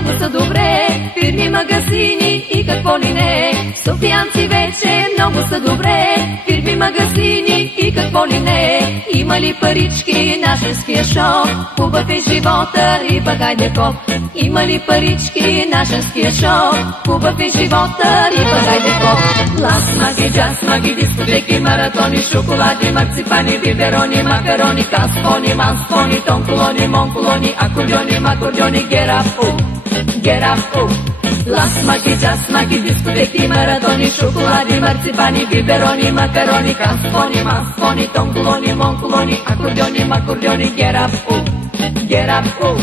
много са добре, фирми, магазини и какво ли не. Софиянци вече много са добре, фирми, магазини и какво ли не. Има ли парички на женския шоп, хубав е живота, риба Гайдеков. Има ли парички на женския шоп, хубав е живота, риба Гайдеков. Лас, маги, джаз, маги, дискотеки, маратони, шоколади, марципани, биберони, макарони, каспони, манспони, тонколони, монколони, акордеони, макордеони, get up, get up, Лас, маги, джаз, маги, дискотеки, маратони, шоколади, марципани, биберони, макарони, каспони, манспони, тонколони, монколони, акордеони, макордеони, get up, get up,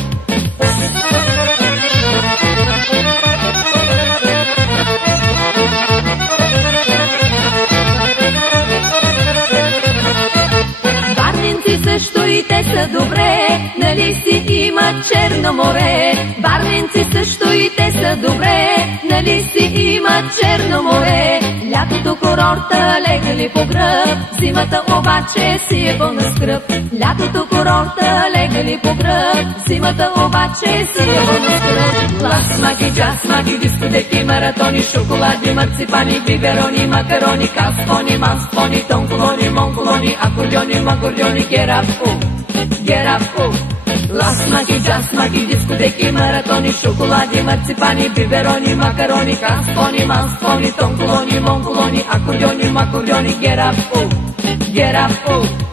също и те са добре, нали си имат Черно море. Варненци също и те са добре, нали си имат Черно море. Лятото курорта легнали по гръб, зимата обаче си е пълна скръб. Лятото курорта легнали по гръб, зимата обаче си е пълна скръб. Лас, маги, джаз, маги, дискотеки, маратони, шоколади, марципани, биберони, макарони, каспони, манспони, тонколони, монколони, акордеони, макордеони, get up, get up, Лас, маги, джаз, маги, дискотеки, маратони, шоколади, марципани, биберони, макарони, каспони, манспони, тонколони, монколони, акордеони, макордеони, get up, get up,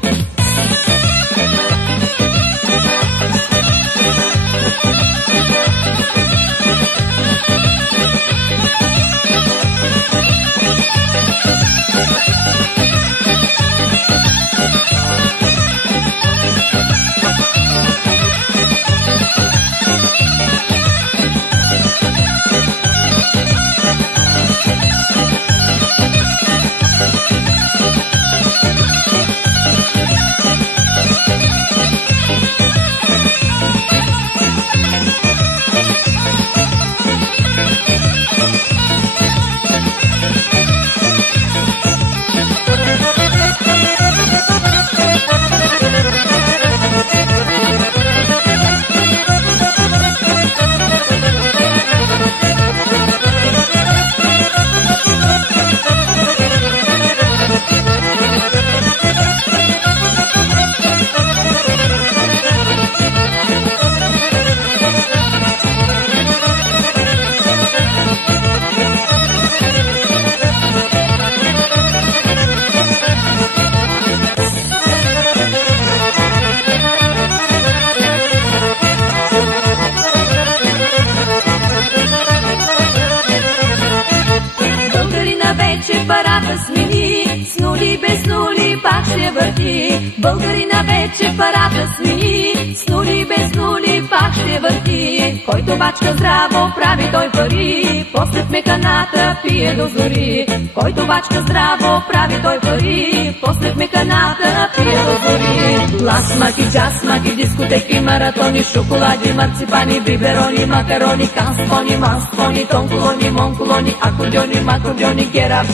парата смени, с нули, без нули, пак ще върти. Българина вече парата смени, с нули, без нули, пак ще върти. Който бачка здраво, прави той пари, после меканата пие до зори. Който бачка здраво, прави той пари, после меканата пие до зори. Лас, маги, джаз, маги, дискотеки, маратони, шоколади, марципани, биберони, макарони, каспони, манспони, тонколони, монколони, акордеони, макордеони, get up,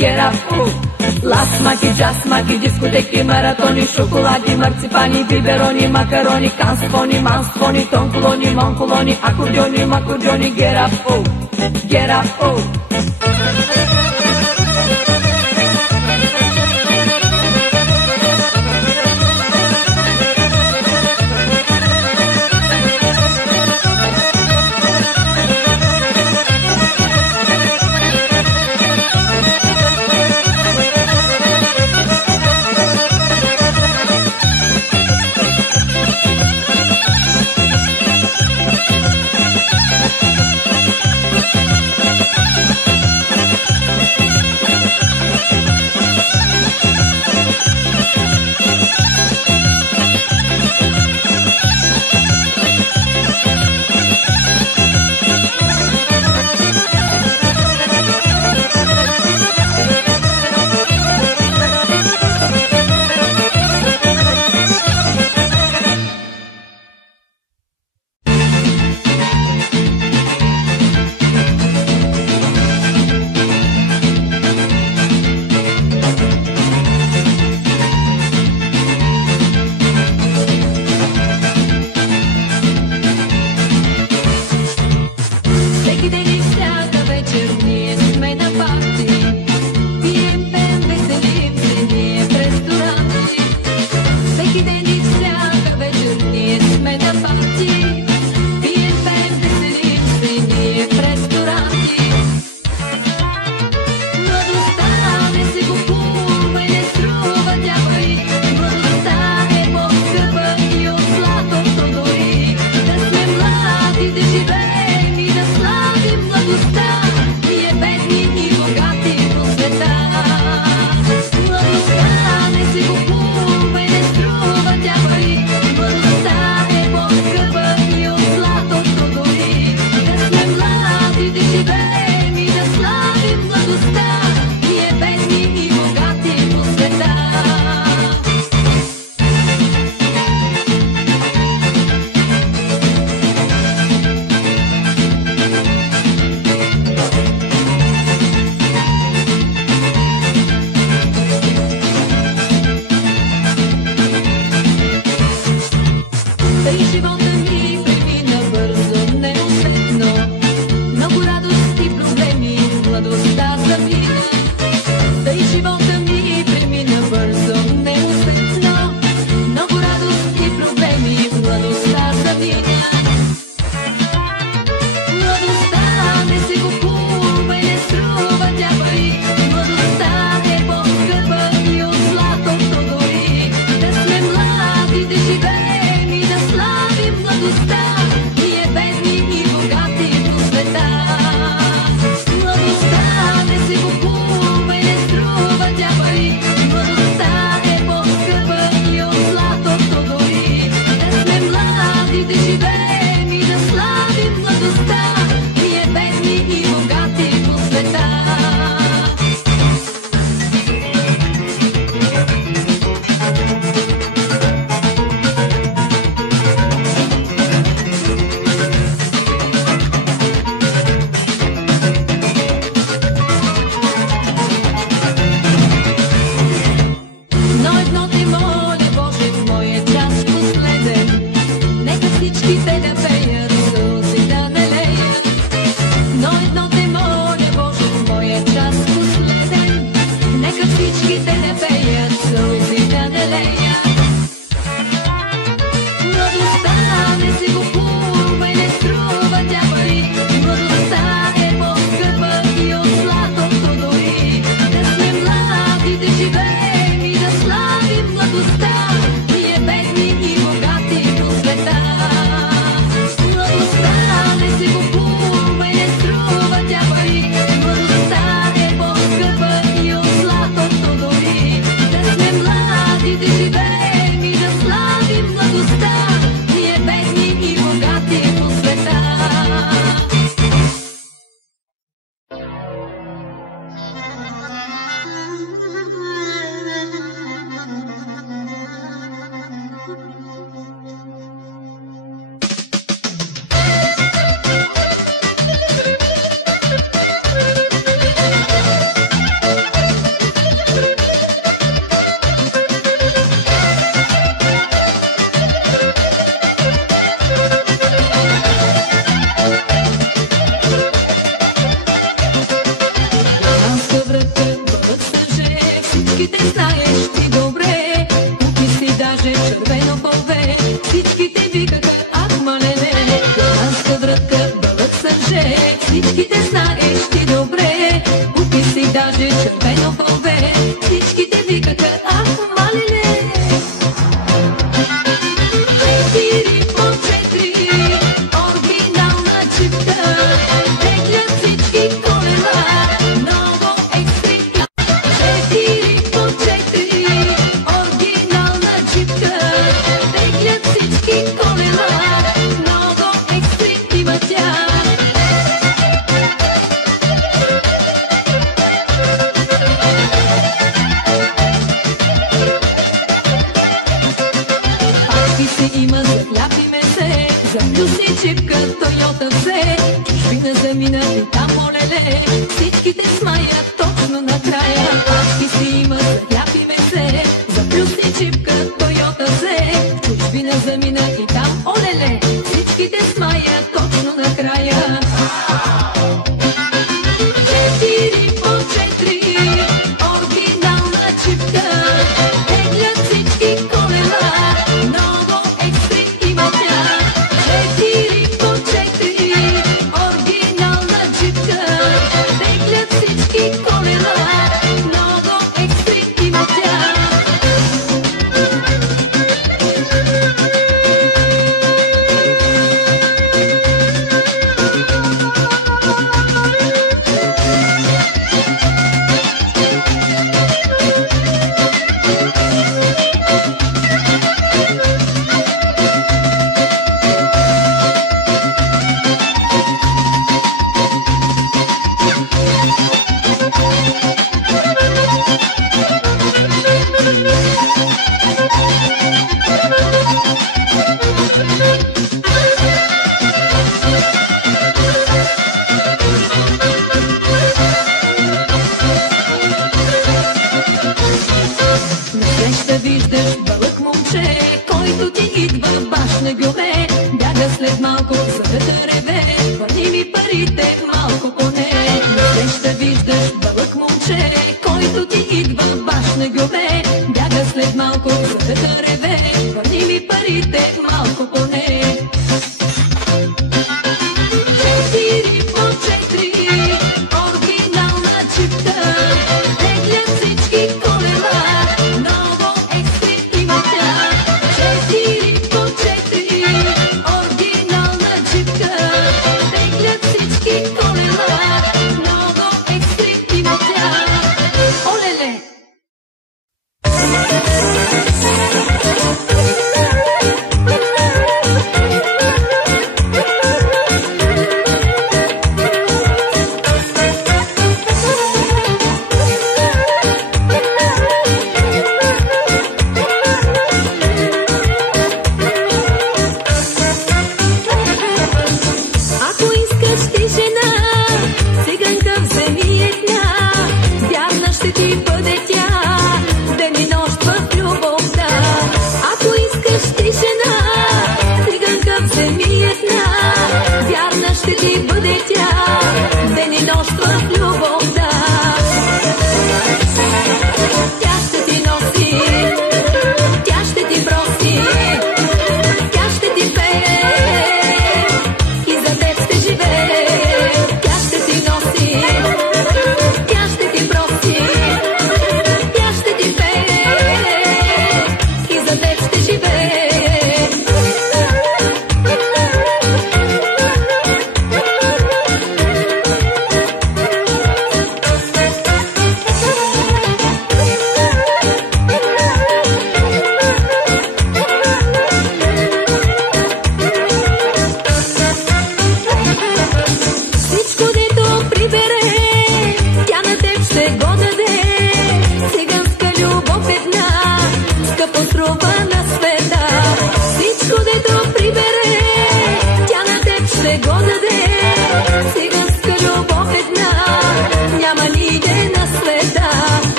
get up, Лас, маги, джаз, маги, дискотеки, маратони, шоколади, марципани, биберони, макарони, каспони, манспони, тонколони, монколони, акордеони, макордеони, get up, get up,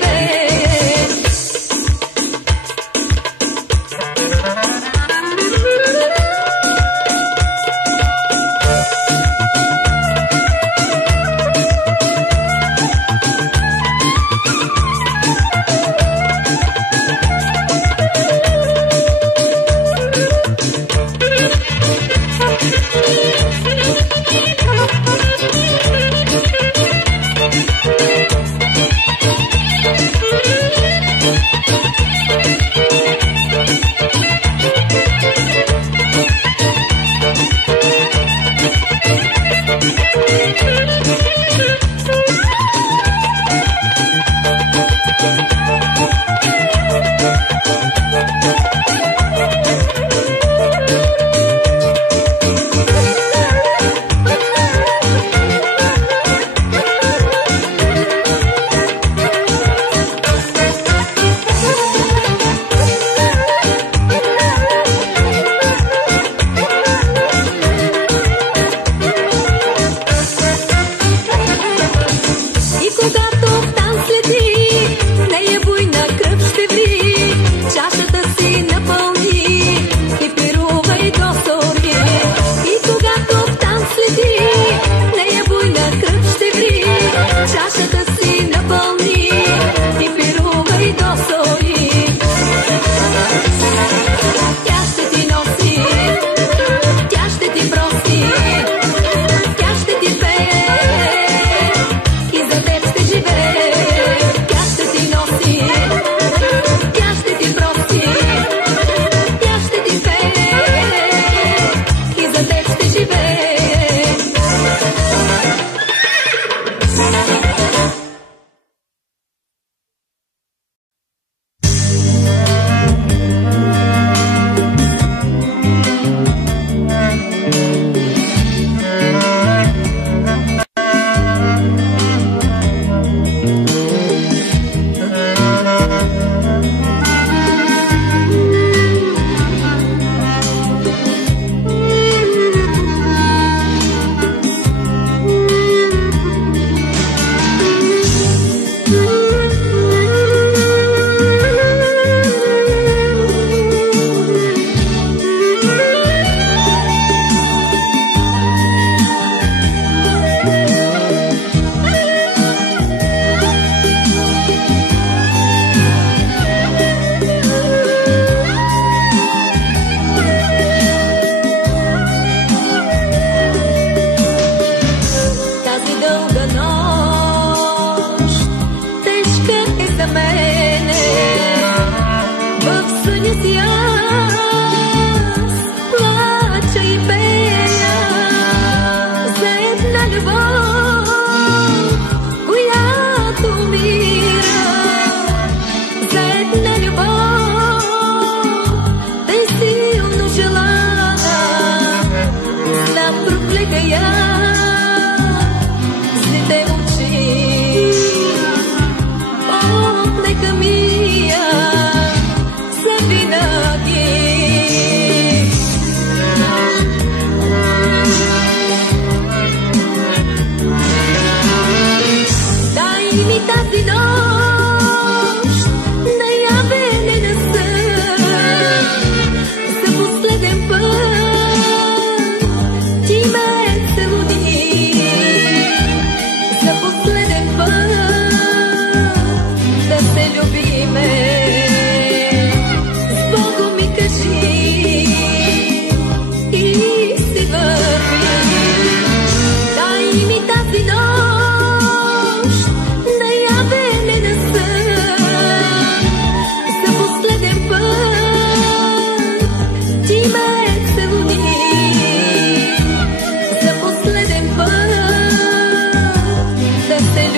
живее.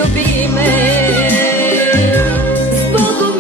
любимый, с Богом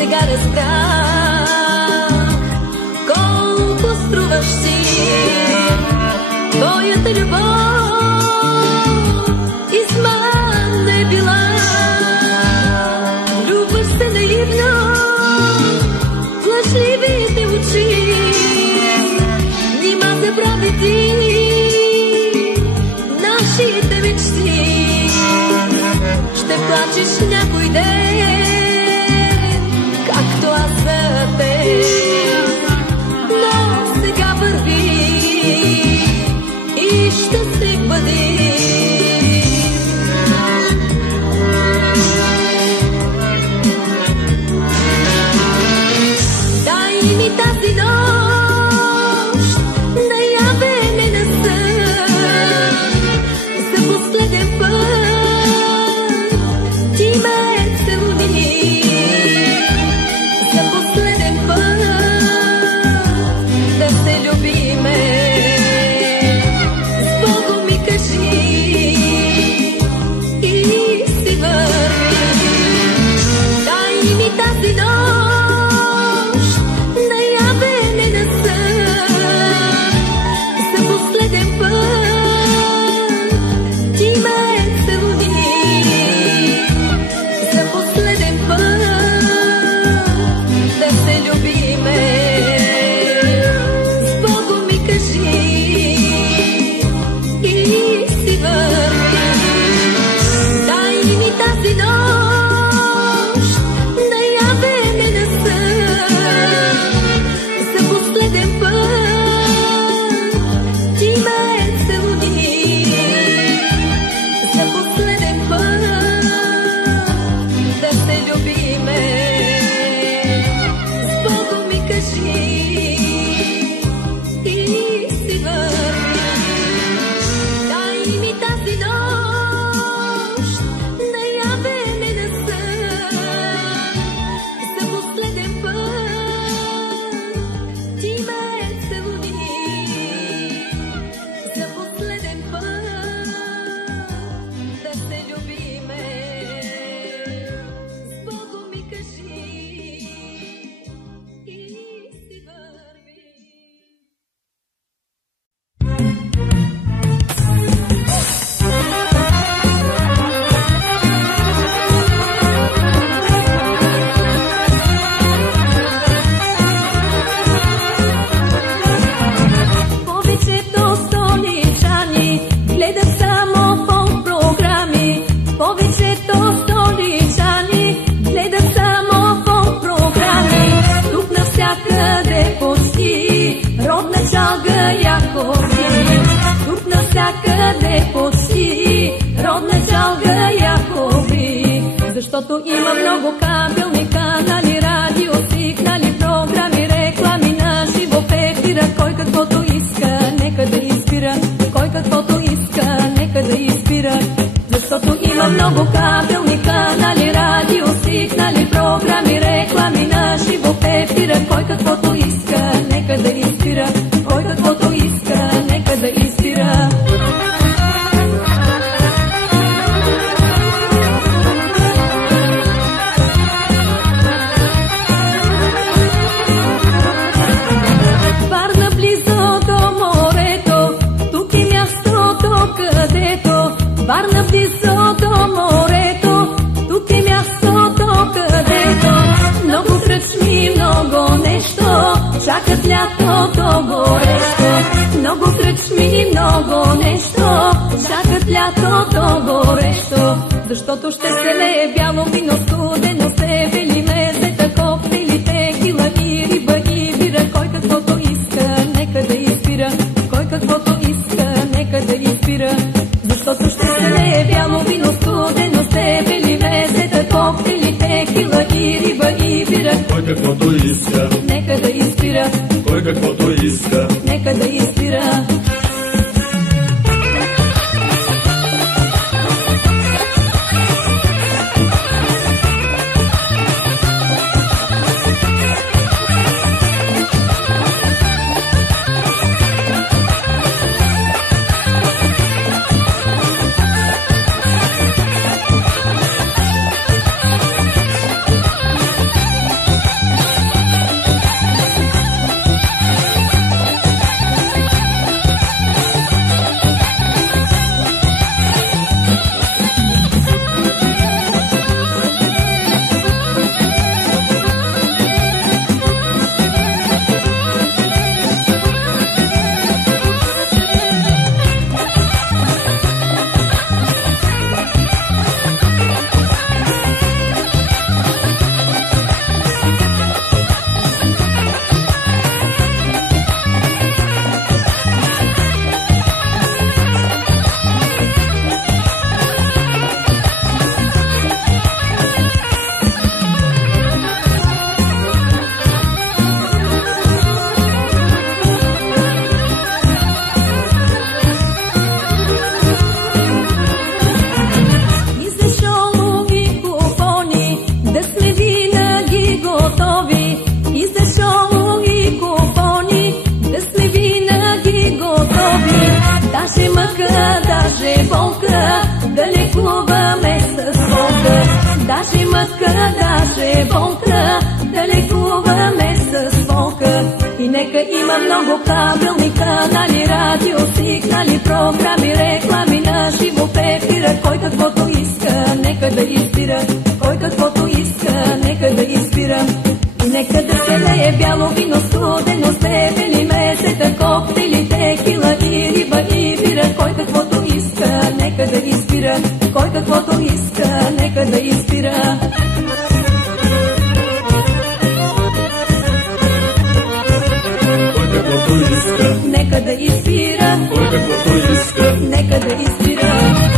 сега разбрах колко струваш си. Твоята любов измамна е била. Любваш се наивно, лъжливите очи. Нима забрави ти нашите мечти. Ще плачеш някой ден, както аз за теб. Но сега върви и щастлив бъди. Дай ми тази нощ да явеме на сън. За последен път ти ме целуни. За последен път да се любиме. С Богом ми кажи и си върви. Дай ми тази нощ да явеме на сън. За последен път ти ме целуни. За последен път да се любиме. С Богом ми кажи и си върви. Дай ми тази нощ да явеме на сън. За последен път ти ме целуни. За последен път да се любиме. С Богом ми кажи и си върви. Дай ми тази нощ да явеме на сън. За последен път ти ме целуни. За последен път да се любиме. С Богом ми кажи и си върви. Повечето столичани гледат само фолк-програми. Повечето столичани гледат само фолк-програми. Тук навсякъде почти родна чалга якови. Тук навсякъде почти родна чалга якови. Защото има много кабелни канали, радио, сигнали, програми, реклами на живо в ефира. Кой каквото иска, нека да избира. Кой каквото иска, нека да избира. Защото има много кабелни канали, радио, сигнали, програми, реклами на живо в ефира. Кой каквото иска, нека да избира. Кой каквото иска, нека да избира. Варна близо до морето, тук е мястото където. Варна близо до морето, тук е мястото където. Много кръчми, много нещо чакат лятото горещо. Много кръчми, много нещо чакат лятото горещо. Защото ще се лее бяло вино, студено се бели мезета, коктейли, текила и риба и бира. Кой каквото иска, нека да избира. Кой каквото иска, нека да избира. Защото ще се лее бяло вино, студено се бели мезета, коктейли, текила и риба и бира. Кой каквото иска, Нека да избира. кой каквото иска. Нека да избира. готови и за шоу и купони, да сме винаги готови. Даже мъка, даже болка, да лекуваме с болка. Даже мъка, даже болка, да лекуваме с болка. И нека има много правилни канали, радио, сигнали, програми, реклами на живо пепира. Кой каквото иска, нека да избира. Кой каквото иска, нека да избира. И нека да се лее бяло вино, студено, с дебели месета, коктейли, текила и риба и бира. Кой каквото иска, нека да избира. Кой каквото иска, нека да избира. Нека да избира. Кой каквото иска. Нека да избира.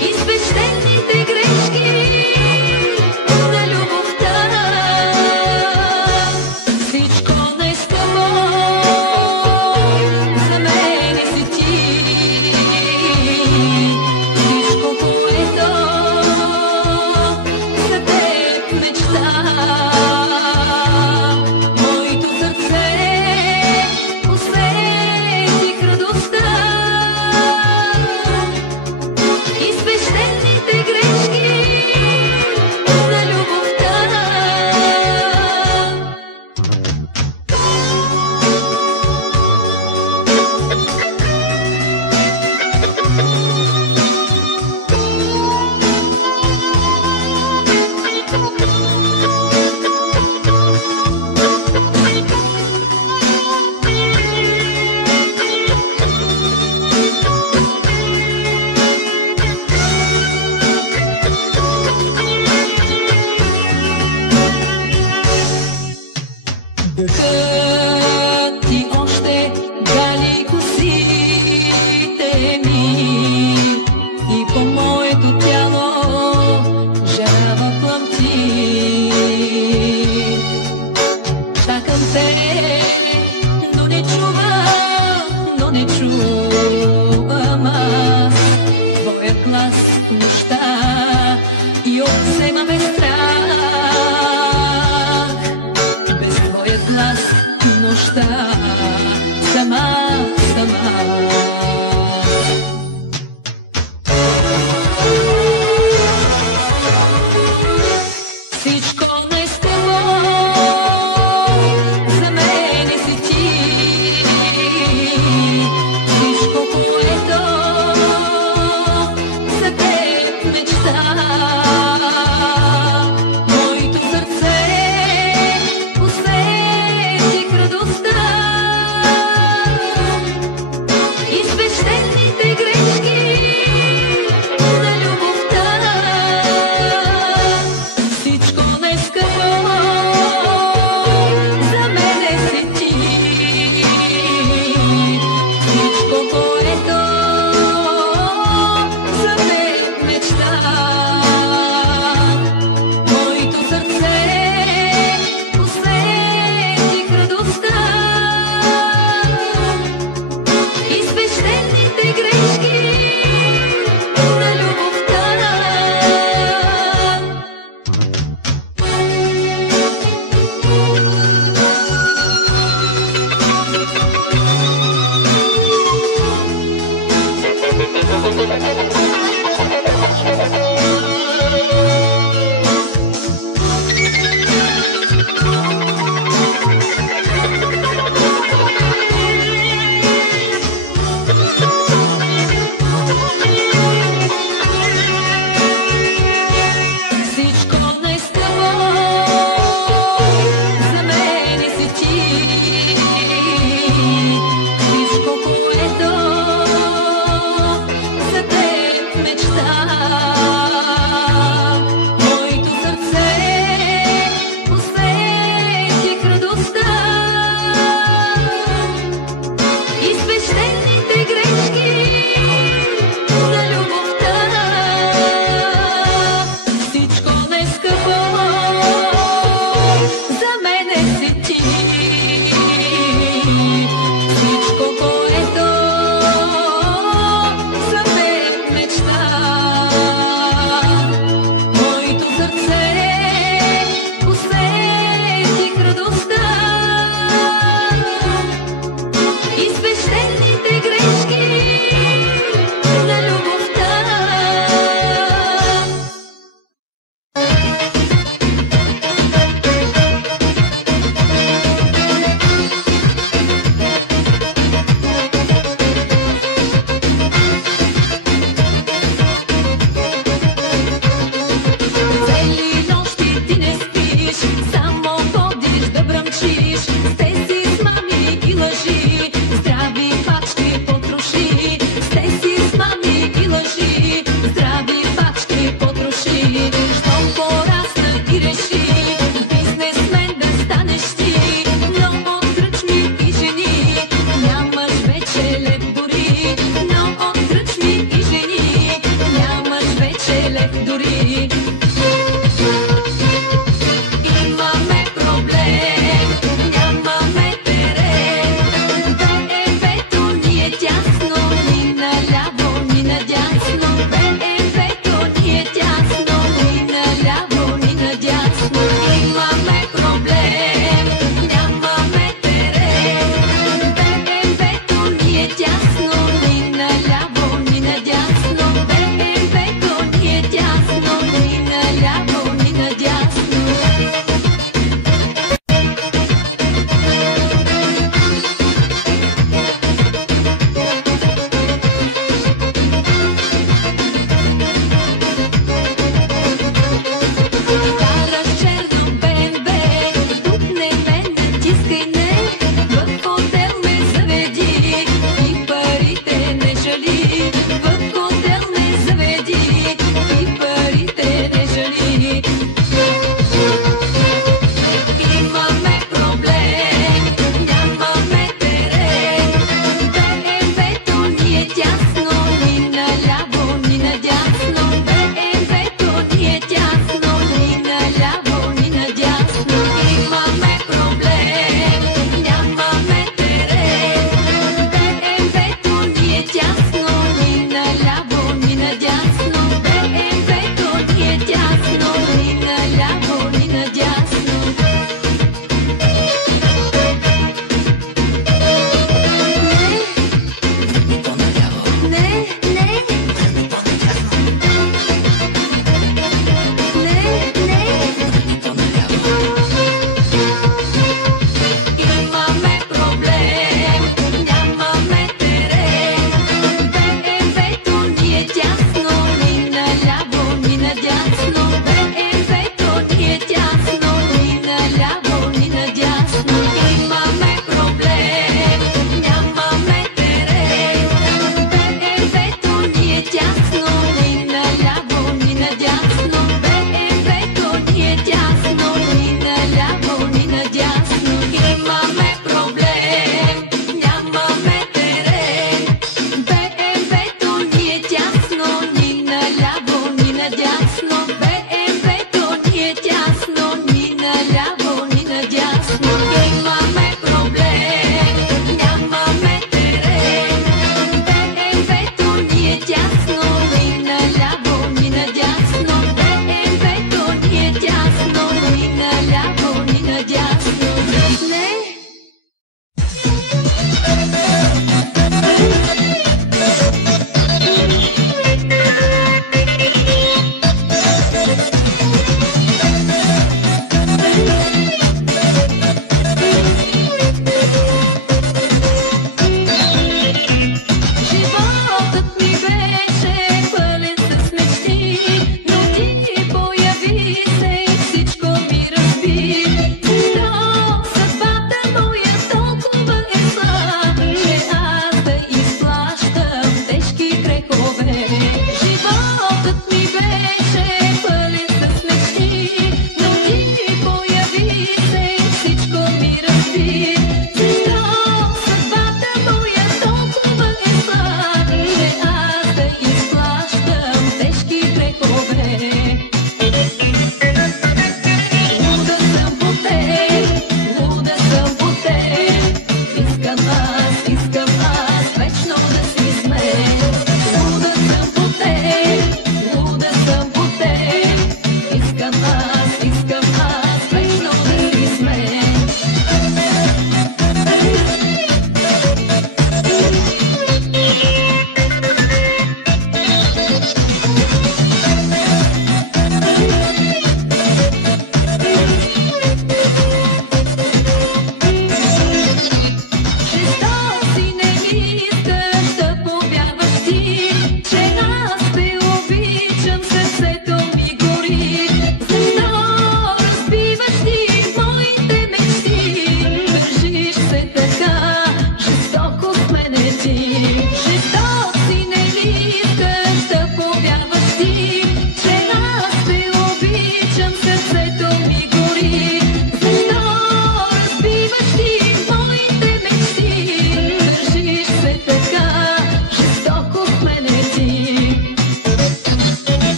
Изпечте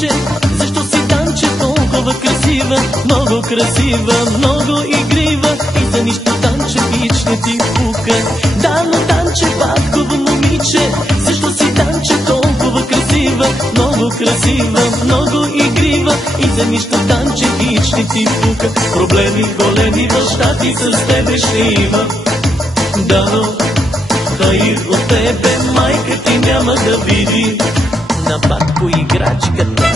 момиче, защо си танче толкова красива? Много красива, много игрива и за нищо танче пич не ти пука. Да, но танче батково момиче, защо си танче толкова красива? Много красива, много игрива и за нищо танче пич не ти пука. Проблеми големи баща ти с тебе ще има. Да, но хаир от тебе майка ти няма да види на батко играчката.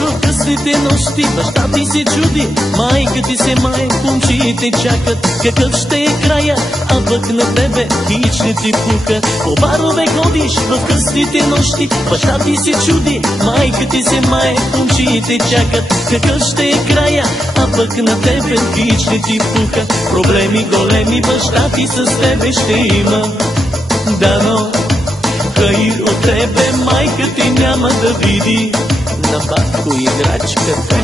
В късните нощи баща ти се чуди, майка ти се мае, кумчиите чакат какъв ще е края, а пък на тебе хич не ти пука. По барове ходиш в късните нощи, баща ти се чуди, майка ти се мае, кумчиите чакат какъв ще е края, а пък на тебе хич не ти пука. Проблеми големи баща ти с тебе ще има. Да, но хаир от тебе майка ти няма да види на батко играчката.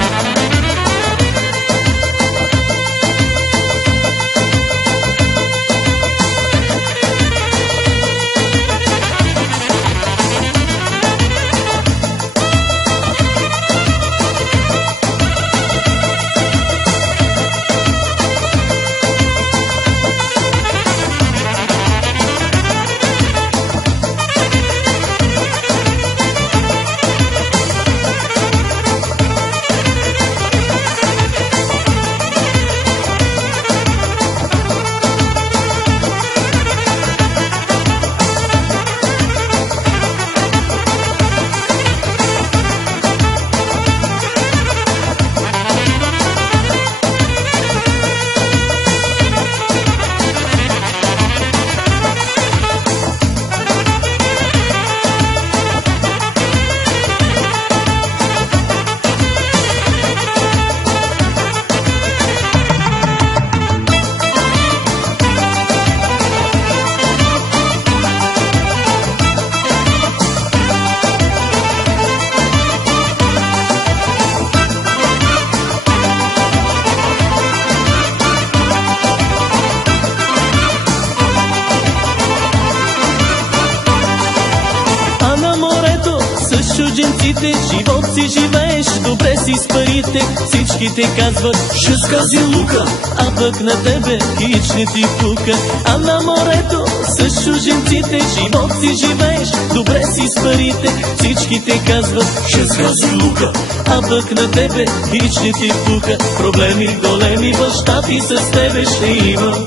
Чужденците, живот си живееш, добре си с парите, всички те казват шъскази лука, а пък на тебе хич не ти пука. А на морето с чужденците, живот си живееш, добре си с парите, всички те казват шъскази лука, а пък на тебе хич не ти пука. Проблеми големи баща ти с тебе ще има.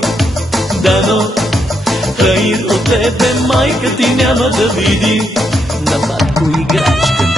Да, но хаир от тебе майка ти няма да види на батко играчката.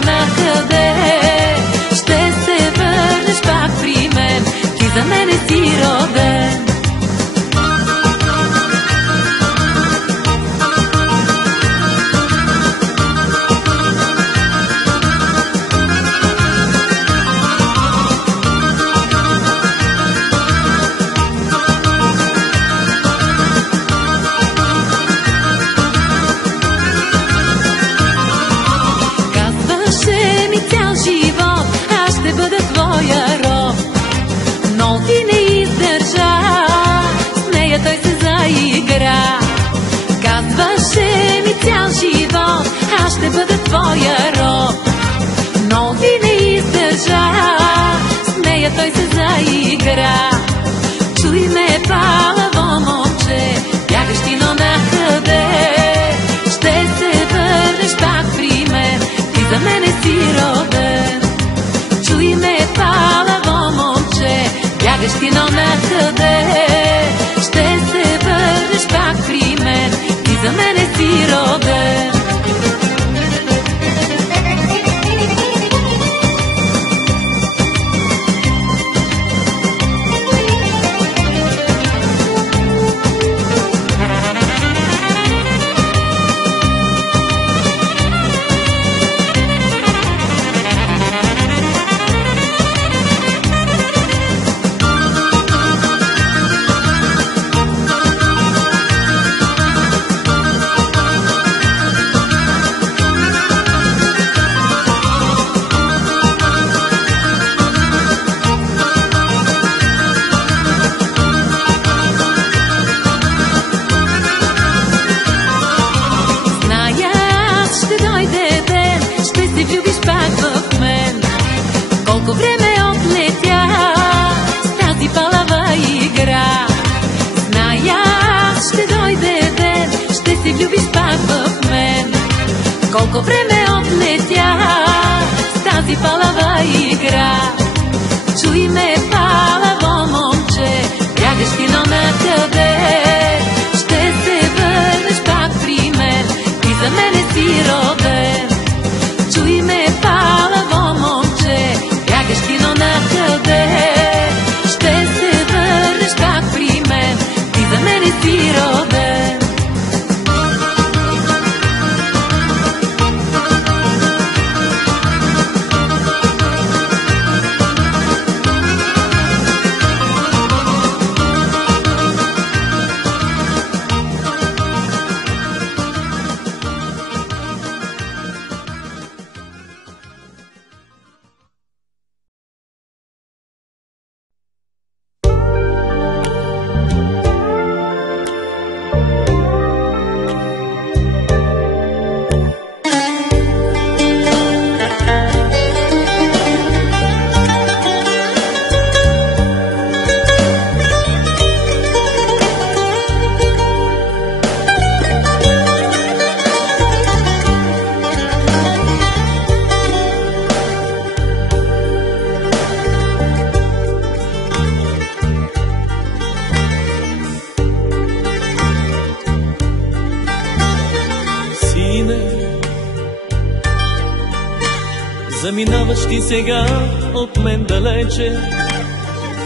накъде. Ще се върнеш пак при мен, ти за мене си роден. Ще бъда твоя роб, но ти не издържа. С нея той се заигра. Чуй ме, палаво момче, бягаш ти, но накъде? Ще се върнеш пак при мен, ти за мене си роден. Чуй ме, палаво момче, бягаш ти, но накъде? Ще се върнеш пак при мен, ти за мене си роден. Колко време отлетя с тази палава игра. Зная, ще дойде ден, ще се влюбиш пак в мен. Колко време отлетя с тази палава игра. Чуй ме, палаво момче, бягаш ти, но накъде? Ще се върнеш пак при мен, ти за мене си роден. Чуй ме, палаво момче, бягаш ти, но накъде? Ще се върнеш пак при мен, ти за мене си роден. Заминаваш ти сега от мен далече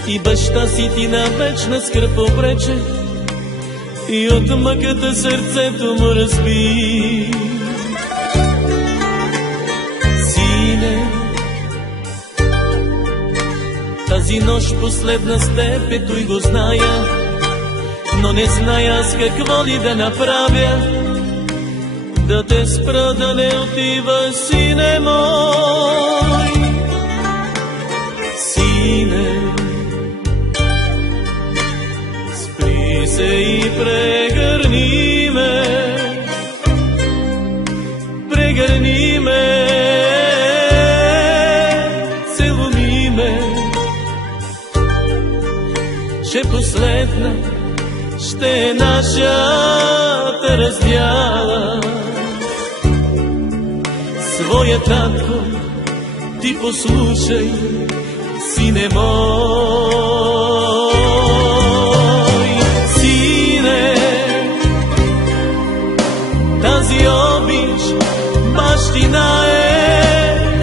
и баща си ти на вечна скръп обрече и от мъката сърцето му разби. Сине, тази нощ последна с теб е, той го зная, но не зная аз какво ли да направя, да те спра да не отива, сине мой. Сине, спри се и прегърни ме, прегърни ме, целуни ме, че последна ще е нашата раздяла. Своя татко ти послушай, сине мой. Сине, тази обич бащина е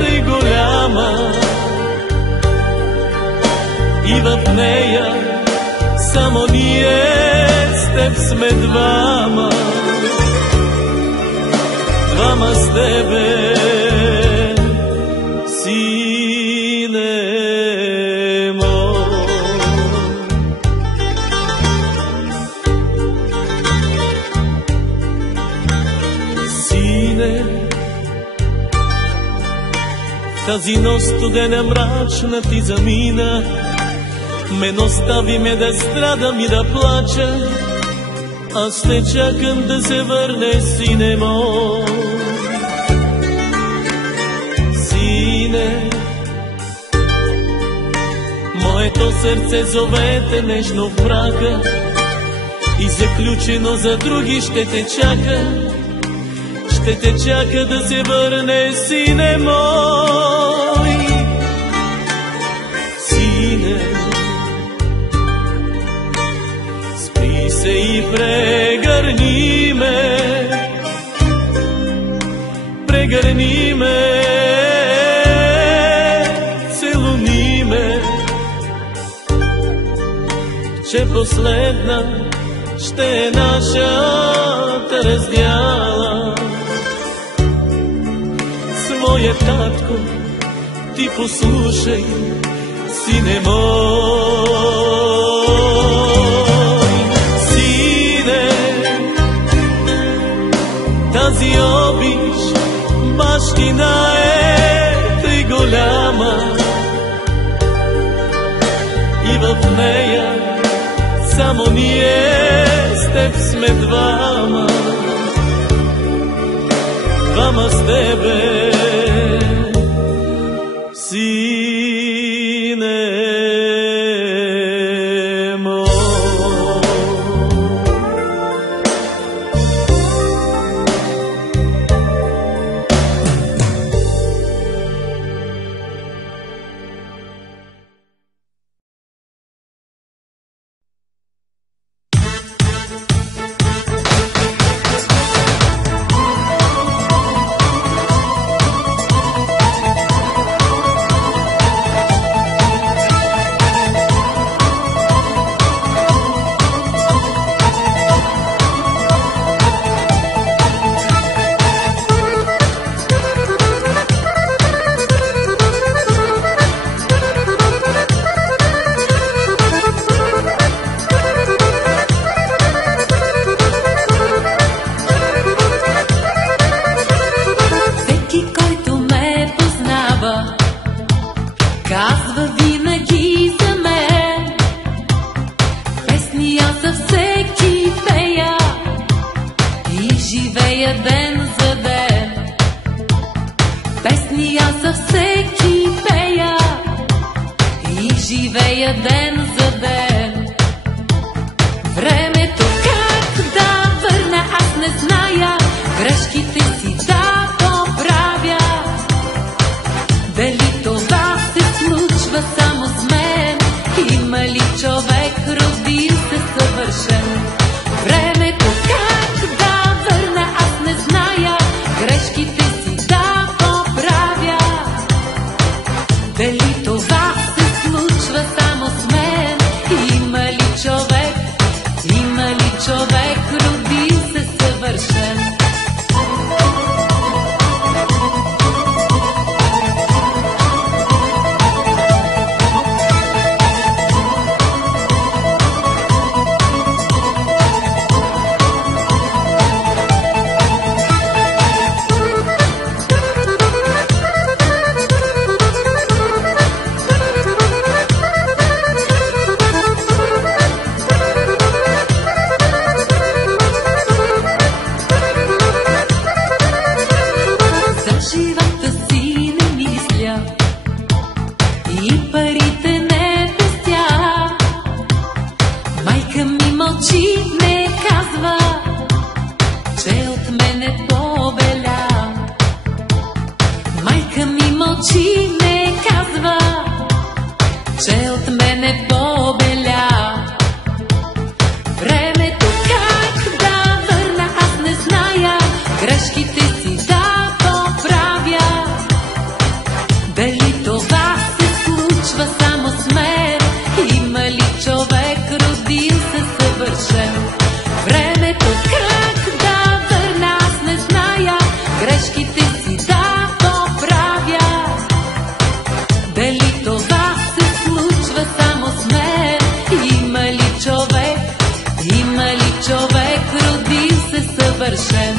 двама, двама с тебе, сине мой. Сине, тази нощ студена мрачна ти замина, мен остави ме да страдам и да плача. Аз те чакам да се върне, сине мой. Сине, моето сърце зовете нежно в мрака и заключено за други ще те чака. Ще те чака да се върне, сине мой. Сине, спри се и прегърни ме, прегърни ме, целуни ме, че последна ще е нашата раздяла. Своя татко, ти послушай, сине мой. Сине, тази обич бащина е тъй голяма и в нея само ние с теб сме двама, двама с тебе, сине мой. Време Дали това се случва само с мен? Има ли човек, родил се съвършен?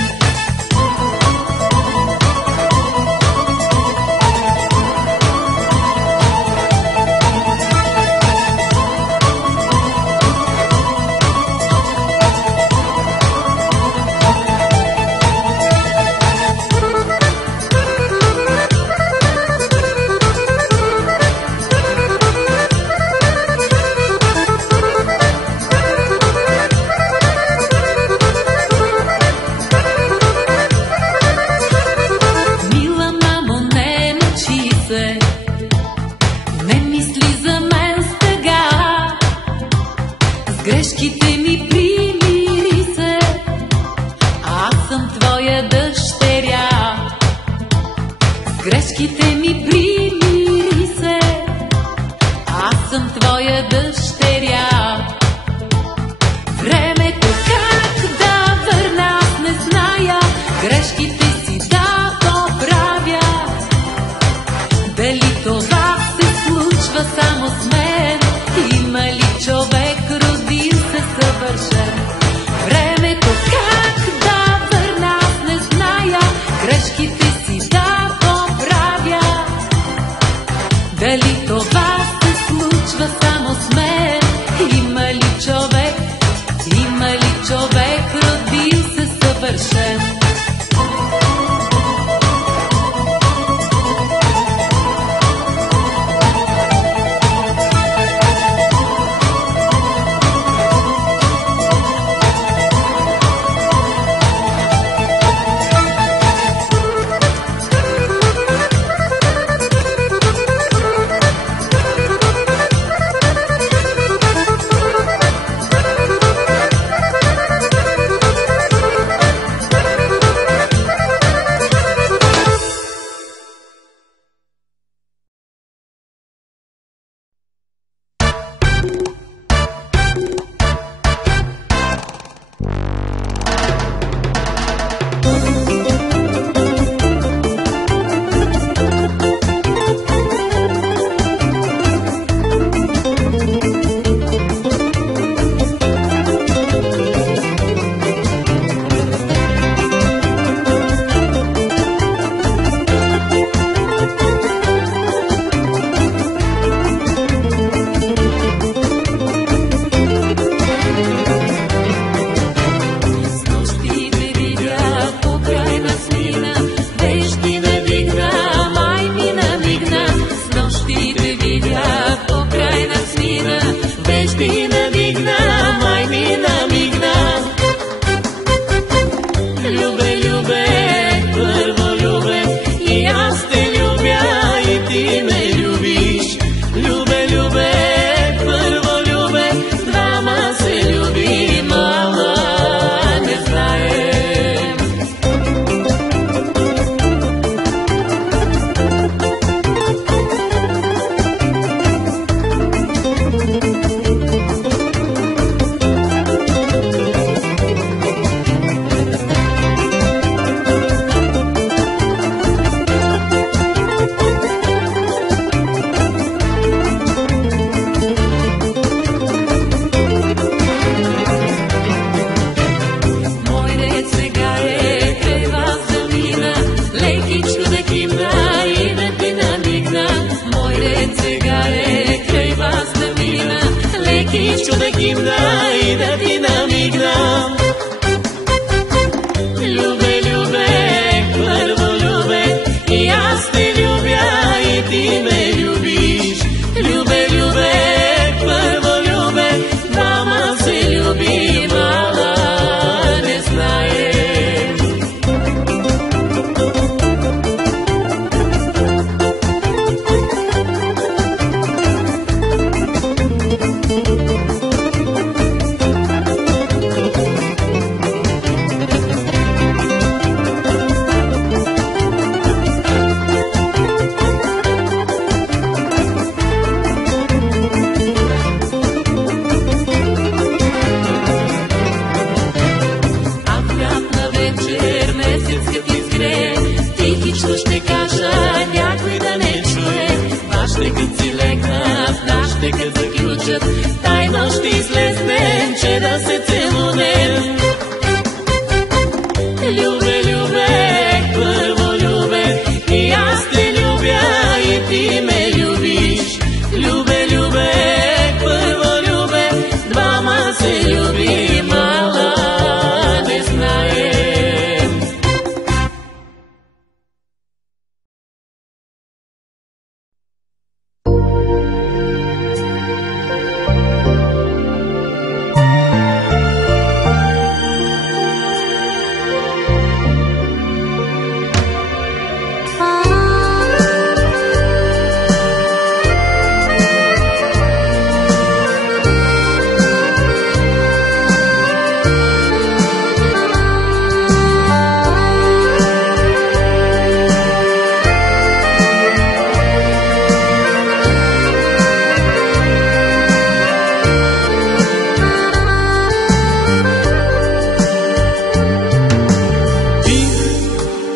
Не мисли за мен с тъга, с грешките ми примири се, аз съм твоя дъщеря. С грешките ми примири се, аз съм твоя дъщеря. Времето как да върна, аз не зная, грешките си да поправя. Дали това се случва само с мен? Има ли човек, родил се съвършен? Времето как да върна, аз не зная, грешките си да поправя. Дали това се случва само с мен? Има ли човек, родил се съвършен? Нашите кът си лекнат, нашите кът заключат, тайно ще излезнем, че да се целунем. Любе, любе, първо любе, и аз те любя, и ти ме любиш. Любе, любе, първо любе, двама се любим, ала не знаем.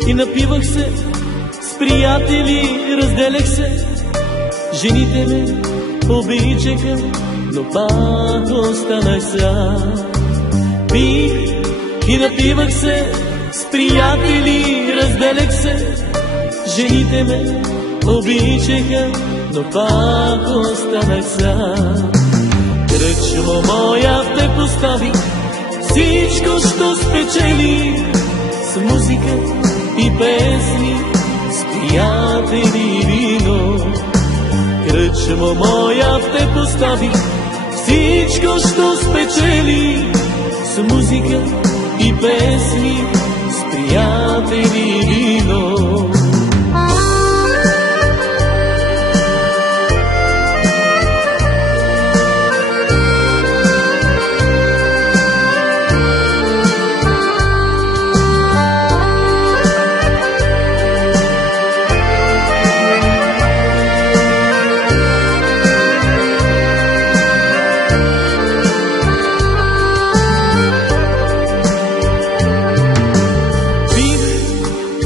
И напивах се с приятели, разделях се. Жените ме обичаха, но пак останах сам. Пих и напивах се с приятели, разделях се. Жените ме обичаха, но пак останах сам. Кръчмо моя те постави, всичко що спечели с музика и песни, с приятели и вино. Кръчмо моя те постави, всичко що спечели с музика и песни, с приятели и вино.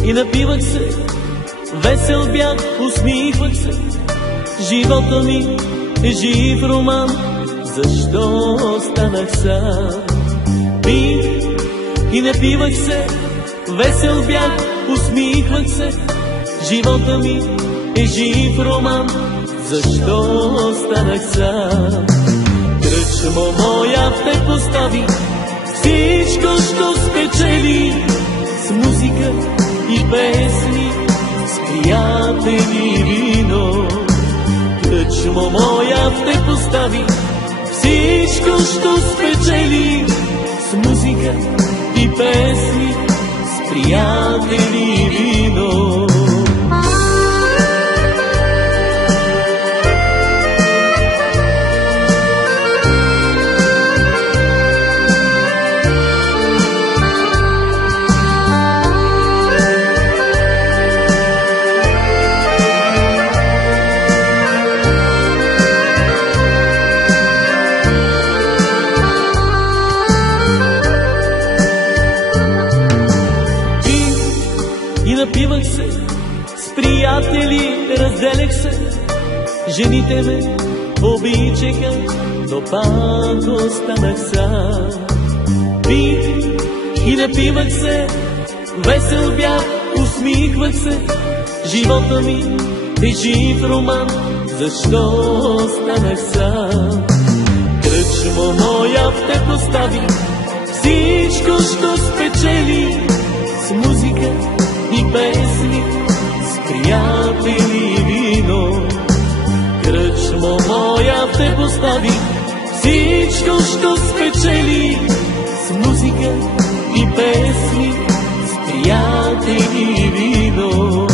И напивах се, весел бях, усмихвах се. Живота ми е жив роман, защо останах сам? Пих и напивах се, весел бях, усмихвах се. Живота ми е жив роман, защо останах сам? Кръчмо моя те постави, всичко що спечели с музика и песни, с приятели и вино. Кръчмо моя те постави, всичко що спечели с музика и песни, с приятели и вино. Напивах се с приятели, разделях се. Жените ме обичаха, но пак останах сам. Пих и напивах се, весел бях, усмихвах се. Живота ми е жив роман, защо останах сам? Кръчмо моя те постави, всичко що спечели с музика и песни, с приятели и вино. Кръчмо моя те постави, всичко що спечели с музика и песни, с приятели и вино.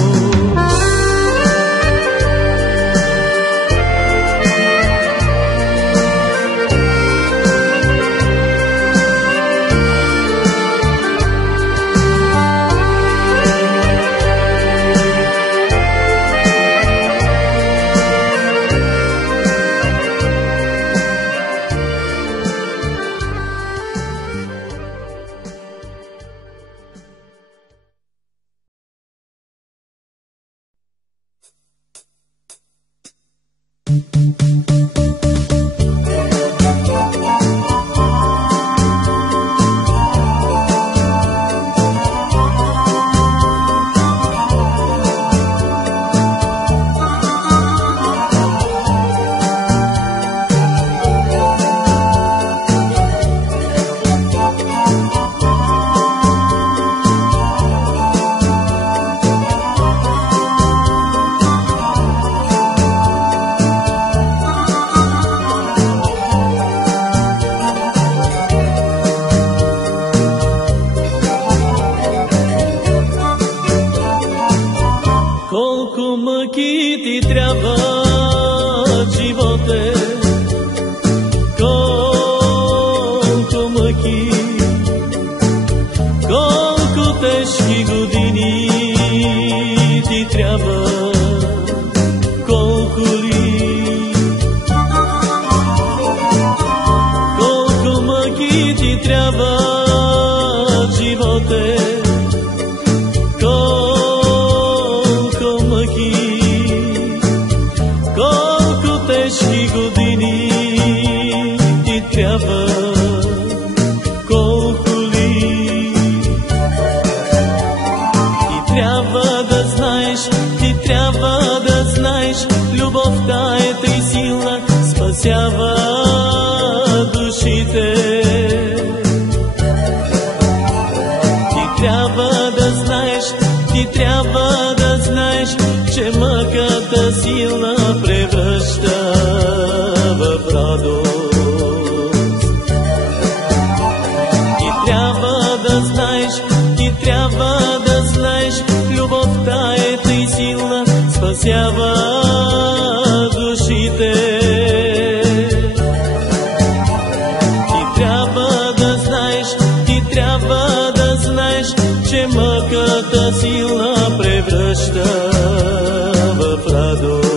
Колко мъки ти трябва, животе, колко мъки, колко тежки години ти трябва, колко ли, колко мъки ти трябва, животе, колко тежки години ти трябва, колко ли. Ти трябва да знаеш, ти трябва да знаеш, любовта е тъй силна, спасява душите. Ти трябва да знаеш, ти трябва да знаеш, че мъката силна превръща в радост. Ти трябва да знаеш, ти трябва да знаеш, любовта е тъй силна, спасява душите. Ти трябва да знаеш, ти трябва да знаеш, че мъката силна превръща в радост.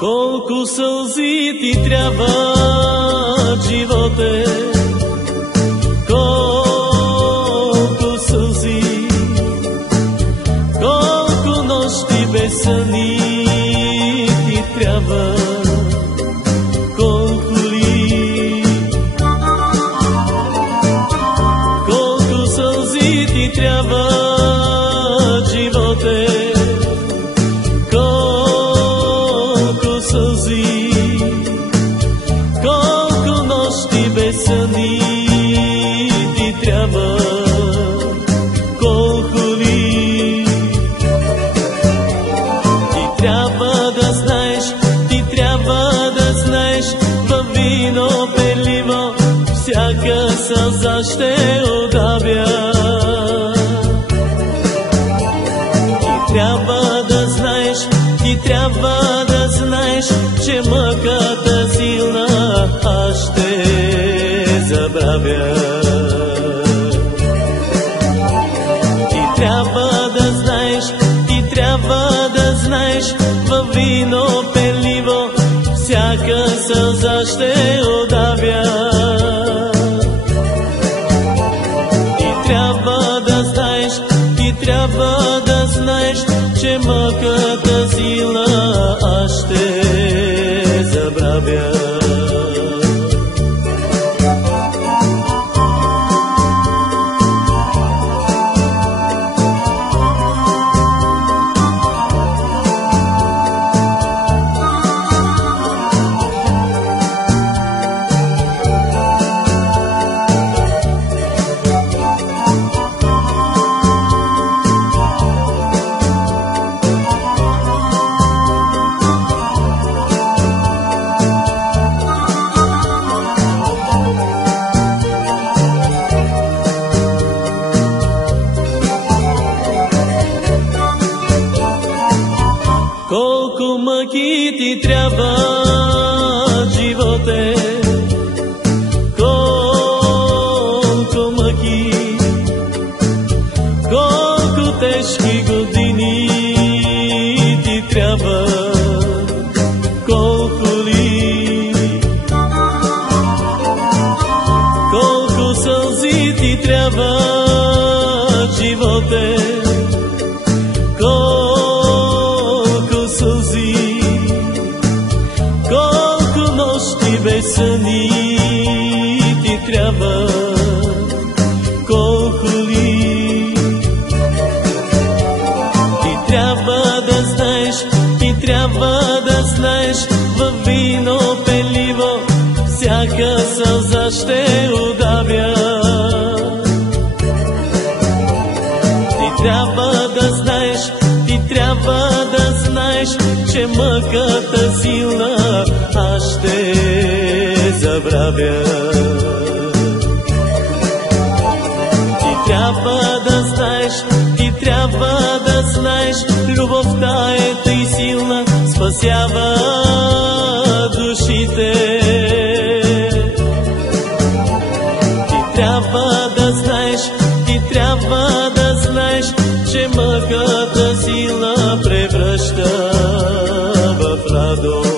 Колко сълзи ти трябва, животе, колко сълзи, колко нощи без съни ти трябва, колко ли, колко сълзи ти трябва, животе, сълзи, колко нощи без съни ти трябва, колко ли. Ти трябва да знаеш, ти трябва да знаеш, във вино пеливо всяка сълза ще удавя. Ти трябва да знаеш, ти трябва да знаеш, че мъката силна аз ще забравя. Ти трябва да знаеш, ти трябва да знаеш, във вино пеливо всяка сълза ще удавя. Ти трябва да знаеш, ти трябва да знаеш, че мъката силна аз ще забравя. ти трябва животе, колко мъки, колко тежки години ти трябва, колко ли, колко сълзи ти трябва животе, колко сълзи, колко нощи без съни ти трябва, колко ли. Ти трябва да знаеш, ти трябва да знаеш, във вино пеливо всяка сълза ще удавя. Ти трябва да знаеш, ти трябва да знаеш, че мъката силна аз ще забравя. Ти трябва да знаеш, ти трябва да знаеш, любовта е тъй силна, спасява душите. Ти трябва да знаеш, ти трябва да знаеш, че мъката сила превръща в радост.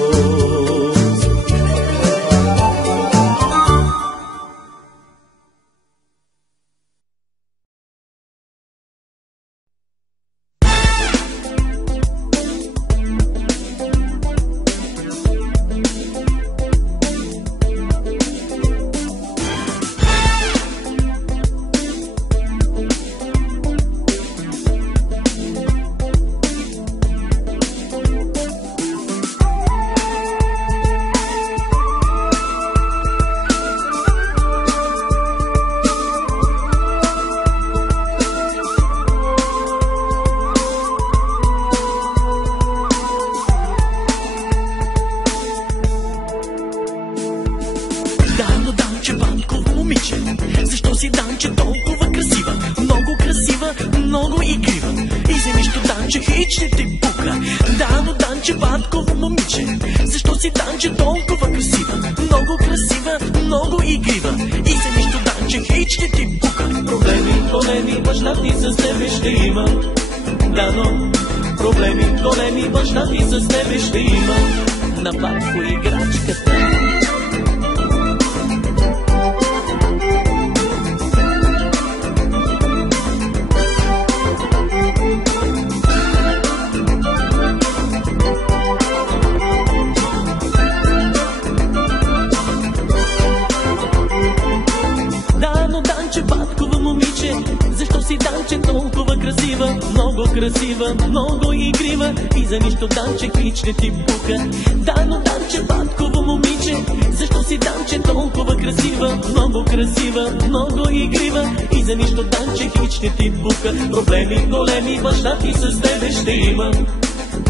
Много игрива и за нищо Данче хич не ти пука. Да, но Данче батково момиче, защо си Данче толкова красива? Много красива, много игрива и за нищо Данче хич не ти пука. Проблеми големи, баща ти с тебе ще има.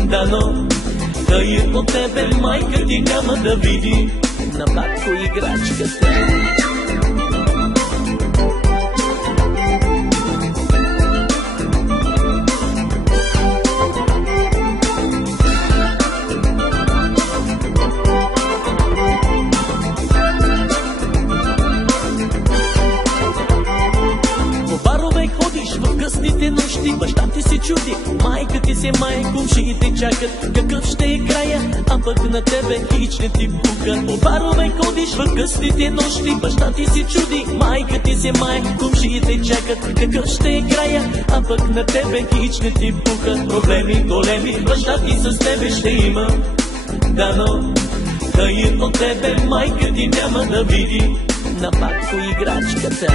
Да, но тъй от тебе майка ти няма да види на батко играчката. Баща ти се чуди, майка ти се мае, кумшите чакат какъв ще е края, а пък на тебе хич не ти пука. По барове ходиш в късните нощи, баща ти се чуди, майка ти се мае, кумшите чакат какъв ще е края, а пък на тебе хич не ти пука. Проблеми големи, баща ти с тебе ще има. Да, но тъй от тебе майка ти няма да види на батко играчката.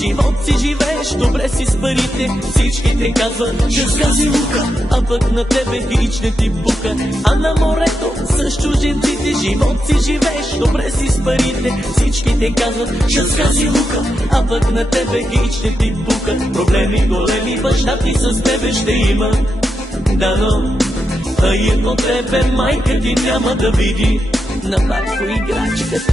Живот си живееш, добре си с парите, всички те казват, че сгази лука, а пък на тебе хич не ти бука. А на морето с чужденците живот си живееш, добре си с парите, всички те казват, че сгази лука, а пък на тебе хич не ти бука. Проблеми големи, баща ти с тебе ще има, дано, а и от тебе майка ти няма да види на батко играчката.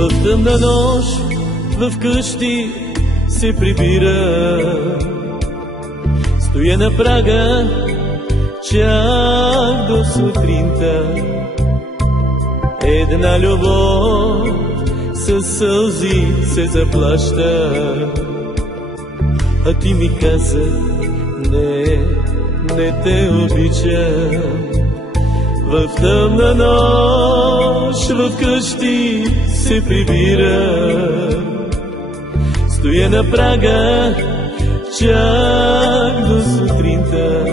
В тъмна нощ в къщи се прибира, стоя на прага чак до сутринта. Една любов със сълзи се заплаща, а ти ми каза, не те обичам. В тъмна нощ в къщи се прибира, стоя на прага чак до сутринта.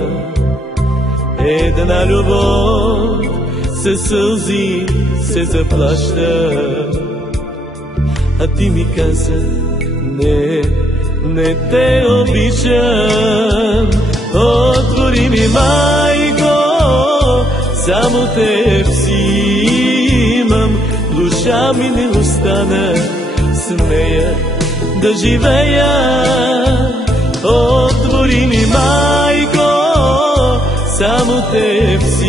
Една любов със сълзи се заплаща, а ти ми каза, не те обичам. Отвори ми, майко, само теб си имам, душа ми не остана с нея да живея. Отвори ми, майко, само теб си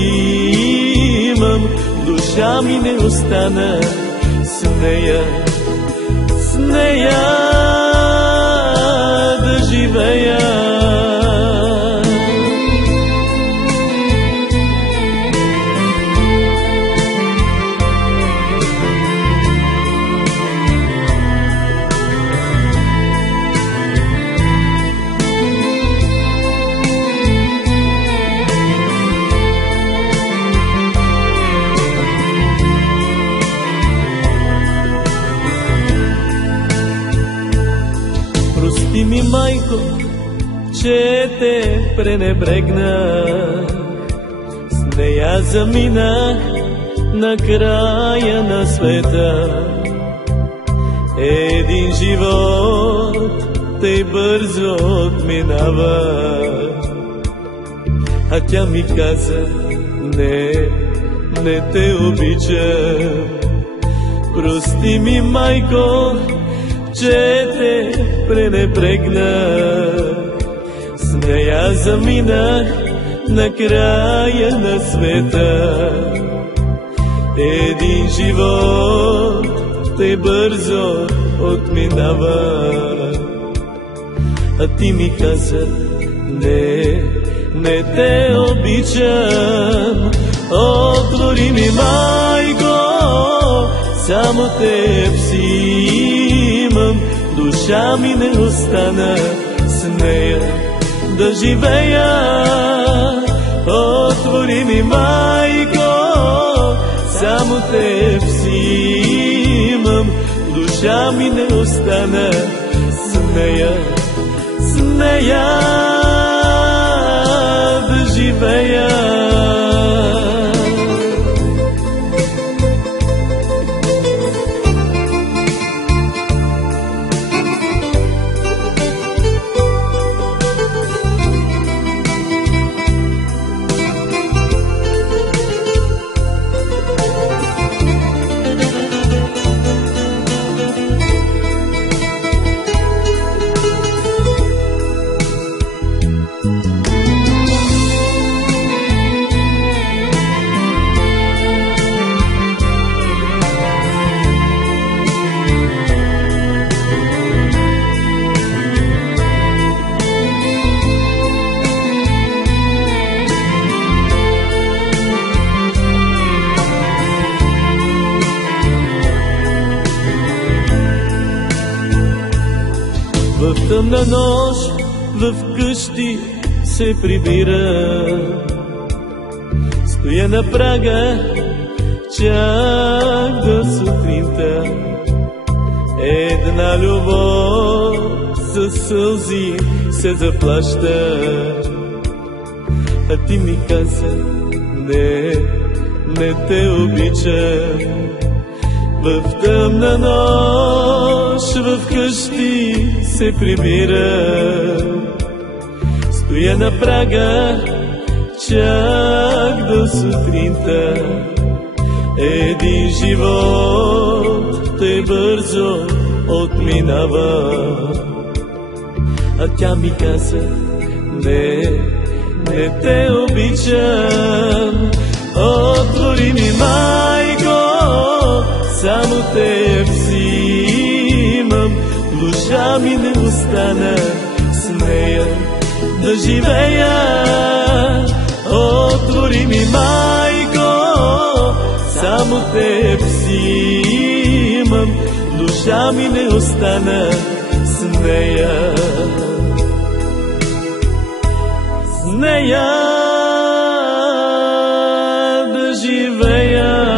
имам, душа ми не остана с нея да живея. Прости ми, майко, че те пренебрегнах, с нея заминах на края на света. Един живот тъй бързо отминава, а тя ми каза, не те обичам. Прости ми, майко, че те пренебрегнах, с нея заминах на края на света. Един живот тъй бързо отминава, а ти ми каза, не те обичам. Отвори ми, майко, само теб си имам. Душа ми не остана, с нея да живея. Отвори ми, майко, само теб си имам. Душа ми не остана, с нея да живея. В тъмна нощ в къщи се прибира, стоя на прага, чак до сутринта. Една любов със сълзи се заплаща, а ти ми каза, не те обичам. В тъмна нощ в къщи се прибира, стоя на прага, чак до сутринта. Един живот тъй бързо отминава, а тя ми каза, не те обичам. Отвори ми, майко, само теб си имам. Душа ми не остана, с нея да живея. Отвори ми, майко, само теб си имам. Душа ми не остана, с нея да живея.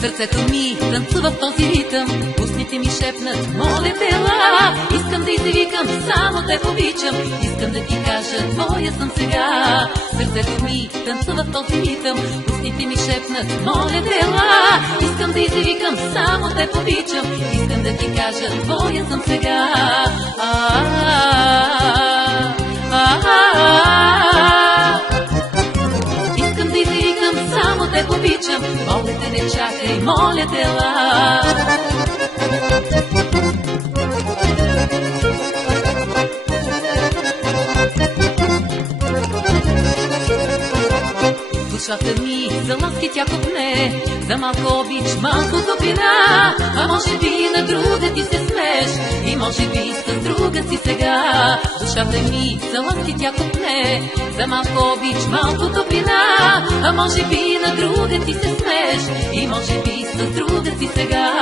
Сърцето ми танцува в този ритъм, устните ми шепнат, моля те, ла. Искам да извикам, само те обичам. Искам да ти кажа, твоя съм сега. Сърцето ми танцува в този ритъм, устните ми шепнат, моля те, ла. Искам да извикам, само те обичам. Искам да ти кажа, твоя съм сега. Искам да извикам, само те обичам. Моля те, не чакай, моля те, ла. Душата ми за ласки тя копне, за малко обич, малко топлина. А може би на друга ти се смееш и може би с друга си сега. Душата ми за ласки тя копне, за малко обич, малко топлина. А може би на друга ти се смееш и може би с друга си сега.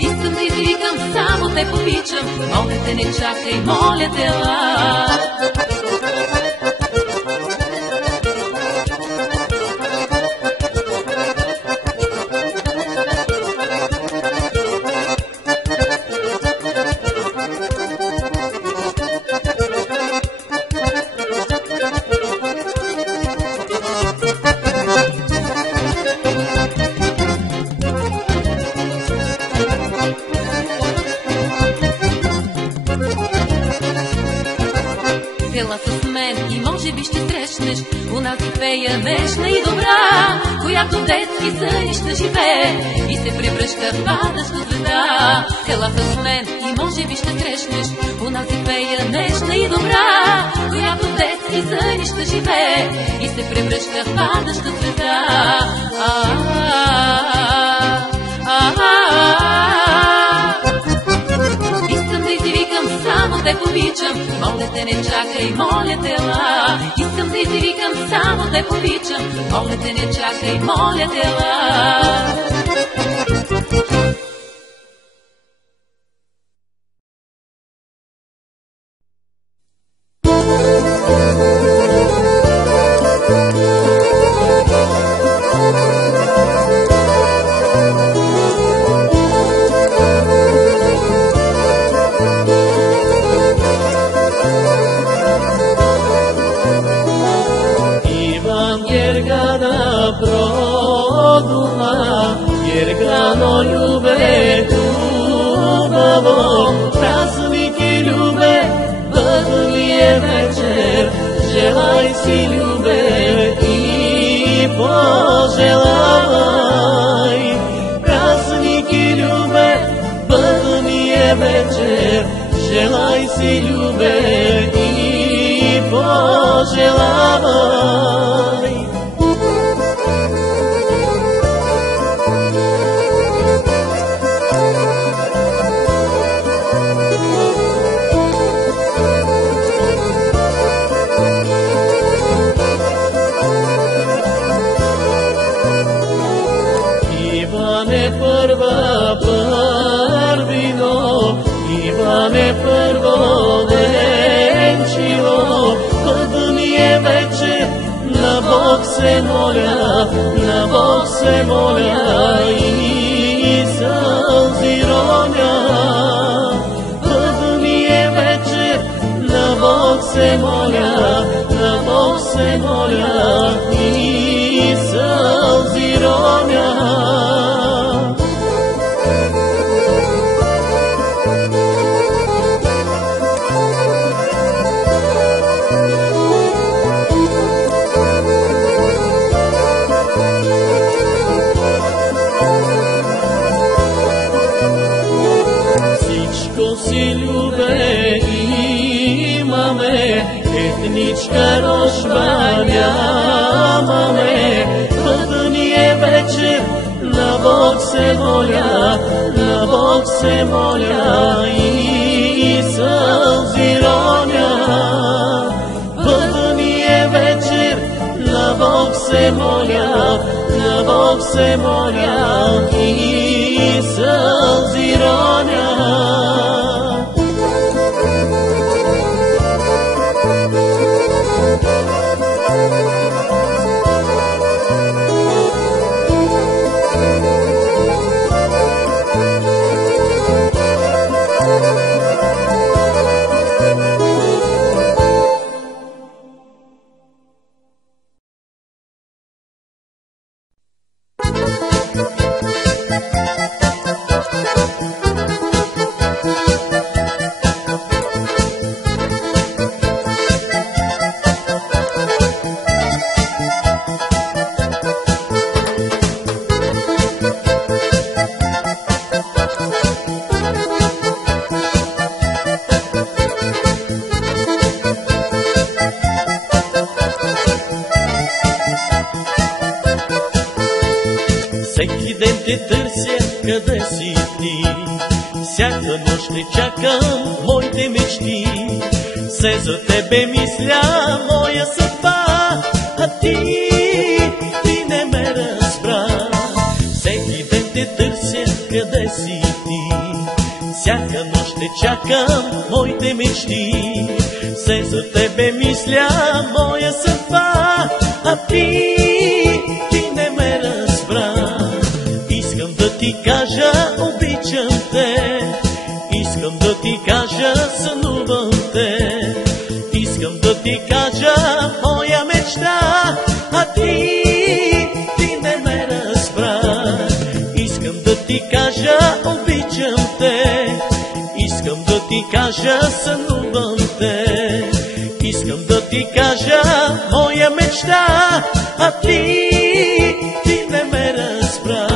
Искам да извикам, само те обичам. Моля те, не чакай, моля те, ла. Ела с мен и може би ще срещнеш унази фея нежна и добра, която в детски сънища живее и се превръща в падаща звезда. Ела с мен и може би ще срещнеш унази фея нежна и добра, която в детски сънища живее и се превръща в падаща звезда. Искам да извикам, само те обичам, моля те не чакай, моля те ела. Искам да извикам, само те обичам, моля те не чакай, моля те ела. Желай си, любе, и пожелавай. Иване първа първино, Иване първо денчило, пъдни е вече, на Бог се моля, на Бог се моля и сълзи роня. Пъдни е вече, на Бог се моля, на Бог се моля и сълзи роня. Етничка рожба нямаме, пъдни е вече, на Бог се моля, на Бог се моля и сълзи роня. Пъдни е вече, на Бог се моля, на Бог се моля и сълзи роня. Всеки ден те търся, къде си ти, всяка нощ те чакам, моите мечти. Все за тебе мисля, моя съдба, а ти не ме разбра. Всеки ден те търся, къде си ти, всяка нощ те чакам, моите мечти. Все за тебе мисля, моя съдба, а ти не ме разбра. Искам да ти кажа, обичам те, искам да ти кажа, сънувам те. Искам да ти кажа, моя мечта, а ти не ме разбра. Искам да ти кажа, обичам те, искам да ти кажа, сънувам те. Искам да ти кажа моя мечта, а ти не ме разбра.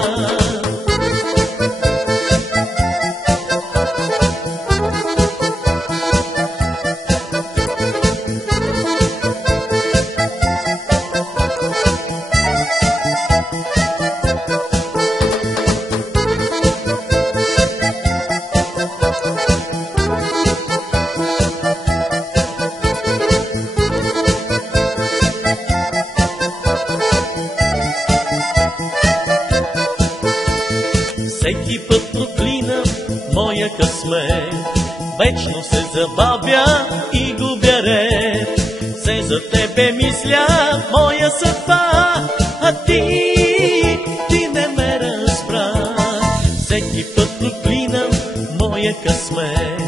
Всеки път проклина моя късмет, вечно се забавя и губя ред. Все за тебе мисля, моя съдба, а ти не ме разбра. Всеки път проклинам моя късмет,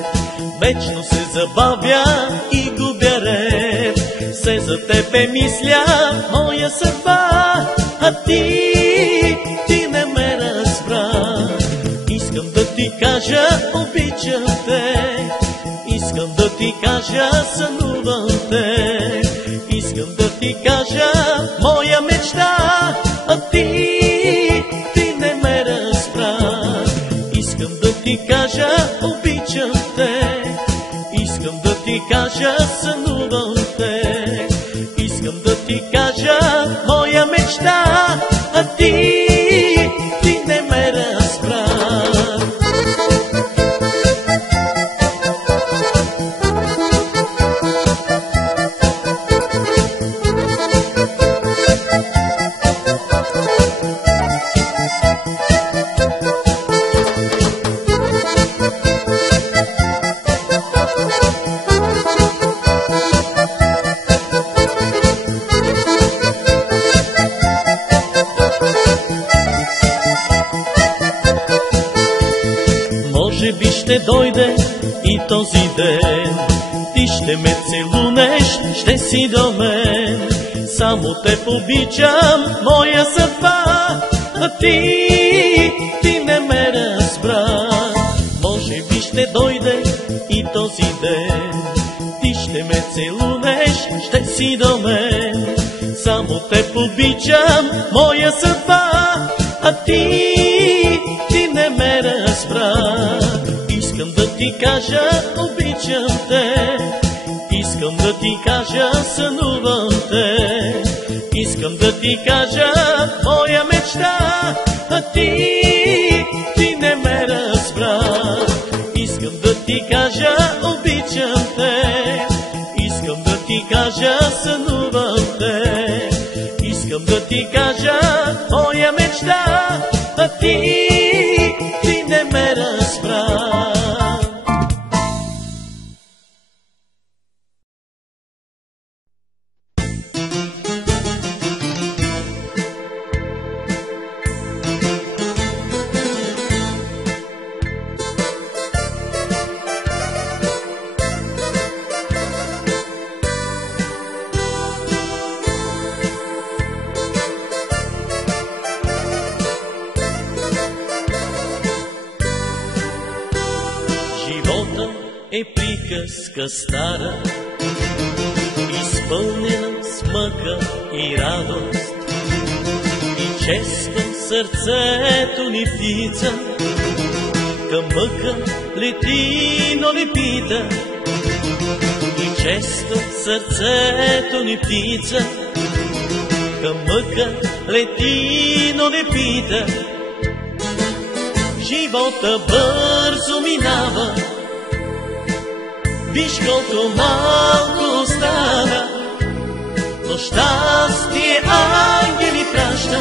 вечно се забавя и губя ред. Все за тебе мисля, моя съдба, а ти не ме разбра. Искам да ти кажа, обичам те, искам да ти кажа, сънувам те, искам да ти кажа, моя мечта, а ти не ме разбра. Искам да ти кажа, обичам те, искам да ти кажа, сънувам те, искам да ти кажа, моя мечта, а ти не ме разбра. Може би ще дойде и този ден, ти ще ме целунеш, ще си до мен. Само те обичам, моя съдба, а ти не ме разбра. Може би ще дойде и този ден, ти ще ме целунеш, ще си до мен. Само те обичам, моя съдба, а ти не ме разбра. Искам да ти кажа, обичам те, искам да ти кажа, сънувам те, искам да ти кажа, моя мечта, а ти не ме разбра. Искам да ти кажа, обичам те, искам да ти кажа, сънувам те, искам да ти кажа, моя мечта, а ти не ме разбра. Е приказка стара, изпълнена с мъка и радост. И често сърцето ни птица към мъка лети, но не пита. И често сърцето ни птица към мъка лети, но не пита. Живота бързо минава, виж колко малко остана, но щастие ангели праща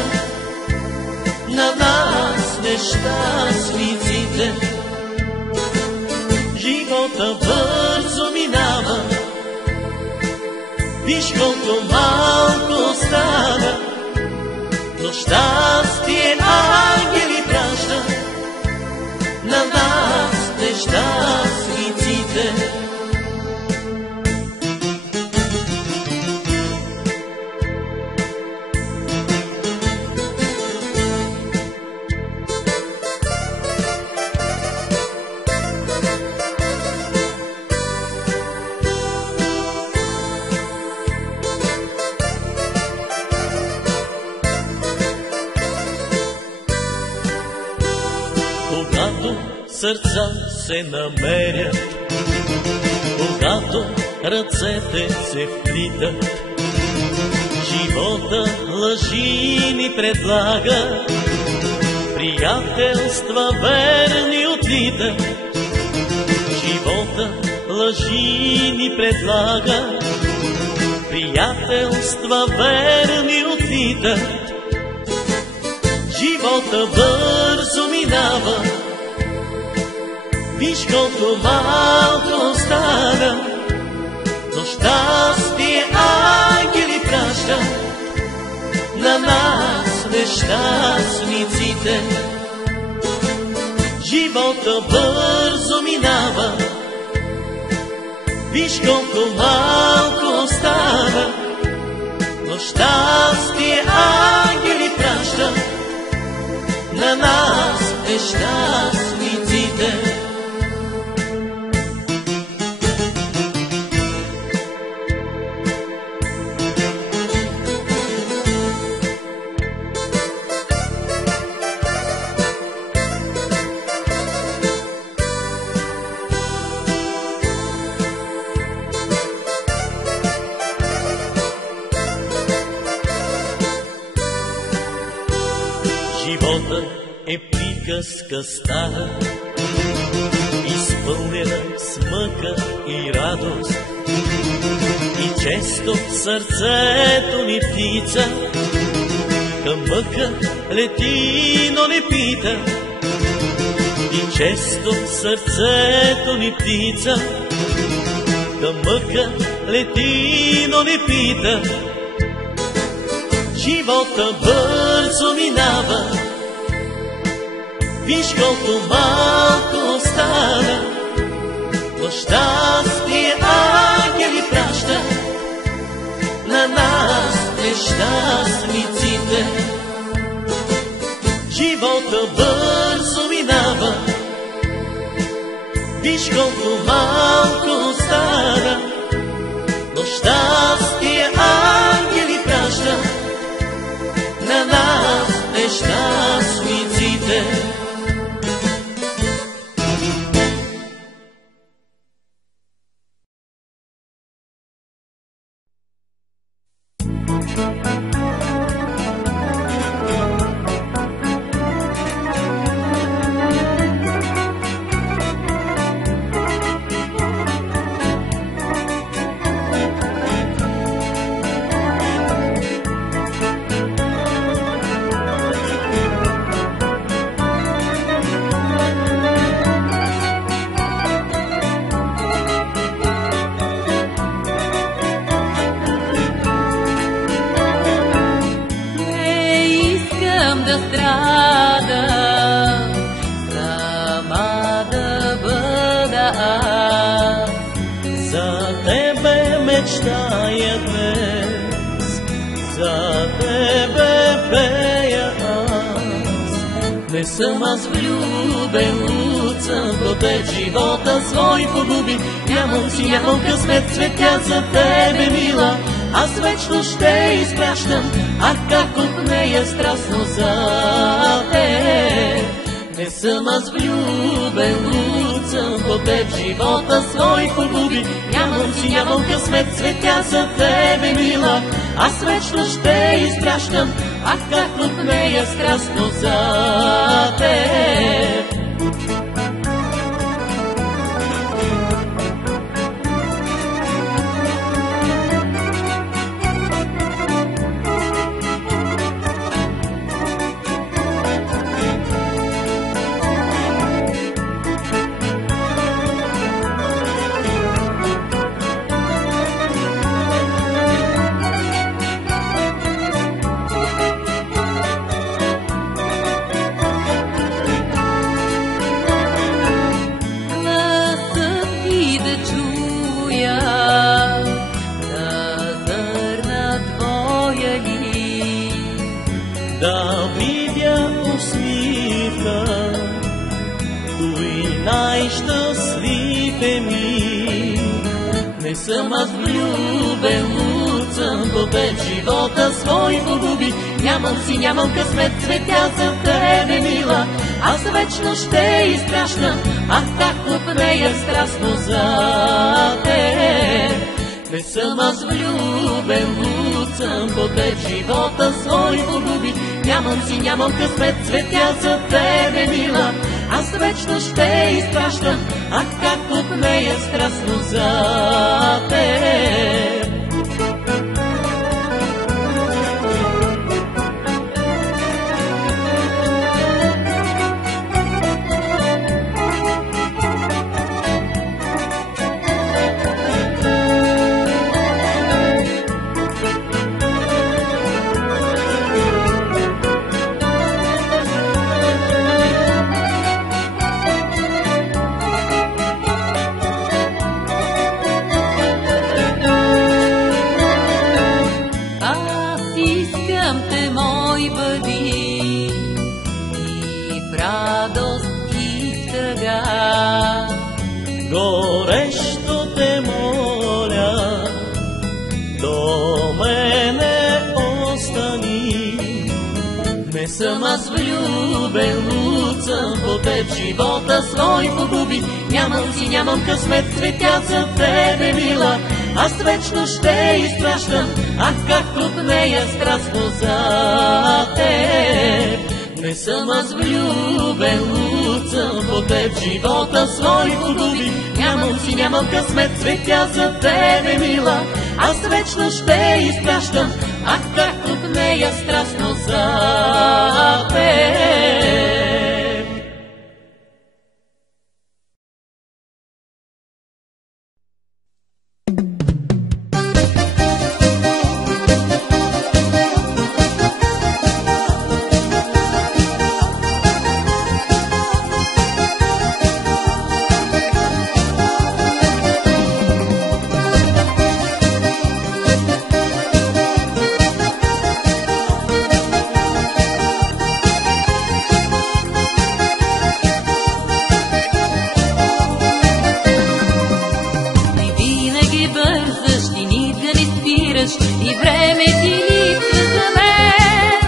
на нас нещастниците. Живота бързо минава, виж колко малко остана, но щастие ангели праща на нас нещастниците. сърца се намерят, когато ръцете се вплитат. Живота лъжи ни предлага, приятелства верни отлитат. Живота лъжи ни предлага, приятелства верни отлитат. Живота бързо минава, виж колко малко остана, но щастие ангели праща на нас нещастниците. Живота бързо минава, виж колко малко остана, но щастие ангели праща на нас нещастниците. Живота е приказка стара, изпълнена с мъка и радост. И често в сърцето ни птица към мъка лети, но не пита. И често в сърцето ни птица към мъка лети, но не пита. Живота бързо минава, виж колко малко остана, но щастие ангели праща на нас нещастниците. Живота бързо минава, виж колко малко остана, но щастие ангели праща на нас нещастниците. Мечтая днес, за тебе пея аз. Не съм аз влюбен, луд съм до теб, живота свой погуби. Нямам си, нямам късмет, цветя за тебе, мила. Аз вечно ще изпращам, ах как от нея страстно за теб. Не съм аз влюбен, луд съм по теб, живота свой погуби. Нямам си, нямам късмет, цветя за тебе, мила. Аз вечно ще изпращам, ах как от нея страстно за теб. Да видя усмивка, той най-щастлив е ми. Не съм аз влюбен, луд съм по теб, живота свой погуби. Нямам късмет, цветя за тебе, мила. Аз вечно ще изпращам, ах, как купнея страстно за теб. Не съм аз влюбен, луд съм, по теб живота свой погуби. Нямам късмет, цветя за тебе, мила. Аз вечно ще изпращам, ах, как купнея страстно за теб. Горещо те моля, до мене остани. Не съм аз влюбен, луд съм, по теб живота свой погуби. Нямам късмет, цветя за тебе, мила. Аз вечно ще изпращам, ах, как купнея страстно за теб. Не съм аз влюбен, луд съм, по теб живота свой погуби. Нямам късмет, цветя за тебе, мила. Аз вечно ще изпращам, ах, как купнея страстно за теб. И време ти липсва за мен,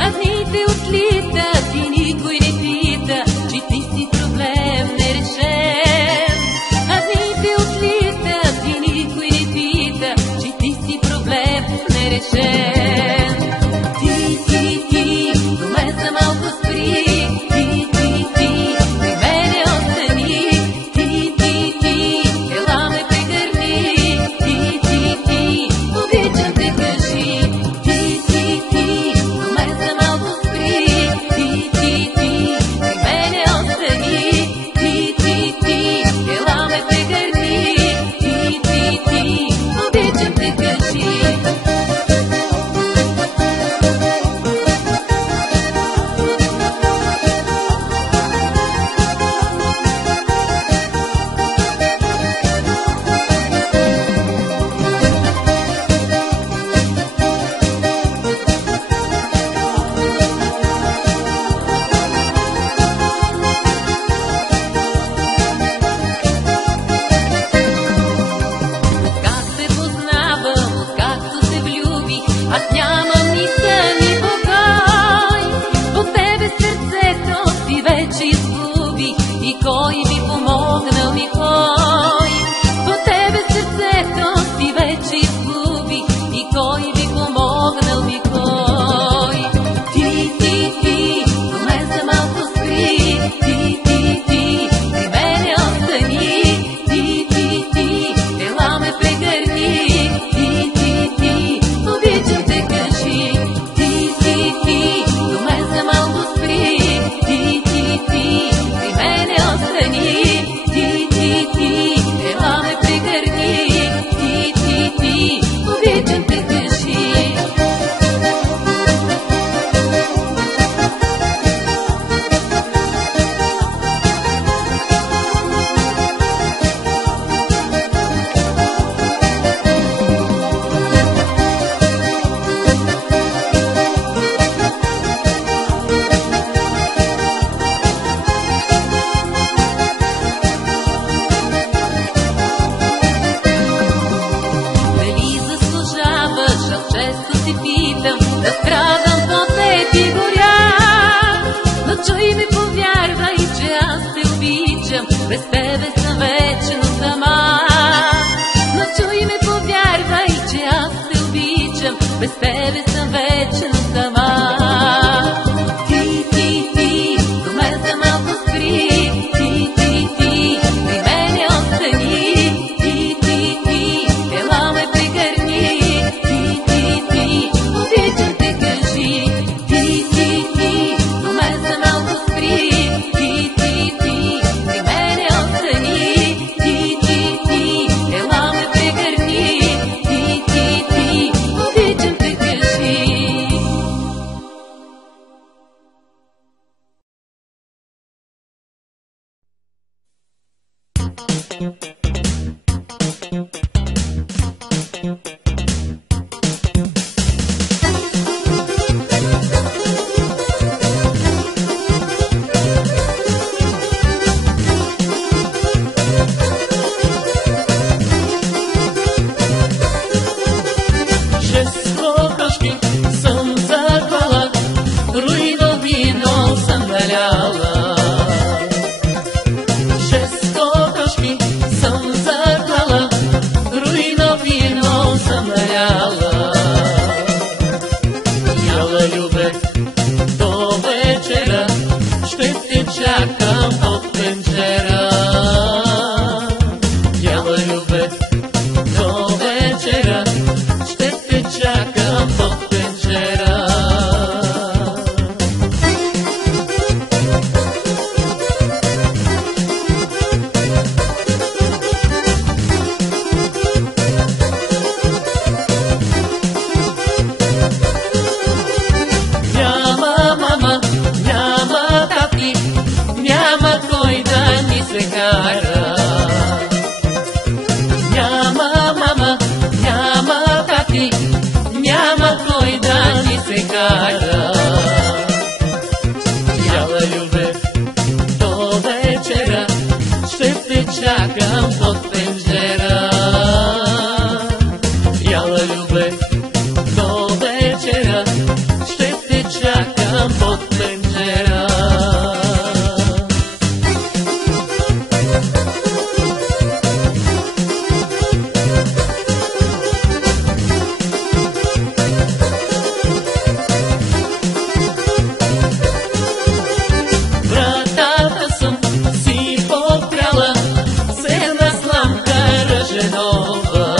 а дните отлитат и никой не пита, че ти си проблем нерешен. А дните отлитат и никой не пита, че ти си проблем нерешен. Ти, до мен за малко спри. Ти, при мене остани. Ти, ела ме прегърни. Ти, обичам те, кажи. Ти, до мен за малко спри. Ти, при мене остани. Ти, ела ме прегърни. Ти, обичам те, кажи. Аз нямам ни сън, ни покой. По тебе сърцето си вече изгуби. И кой би помогнал ми, кой? По тебе сърцето си вече изгуби. И кой би помогнал ми, кой? Ти, до мен за малко спри. Ти, при мене остани. Ти, ела ме прегърни. Ти, обичам те, кажи. без тебе съм вечно сама. Ти, до мен за малко спри. Ти, при мене остани. Ти, ела ме прегърни. Ти, обичам те, кажи. Ти, до мен за малко спри. Ти, при мене остани. Ти, ела ме прегърни. Ти, обичам те, кажи. Жестокашки съм заклала, руино вино съм наляла. Жестокашки съм заклала, руино вино съм наляла. Яла любев до вечера, ще те чакам под пенчера. Яла любев до вечера, ще те чакам под пенчера. Няма мама, няма тати, няма кой да ни се кара. Няма мама, няма тати, няма кой да ни се кара. Яла любев до вечера, ще те чакам под пенжера. Яла любев до вечера, ще те чакам под пенжера. Вратата съм си попряла с една сламка ръженова.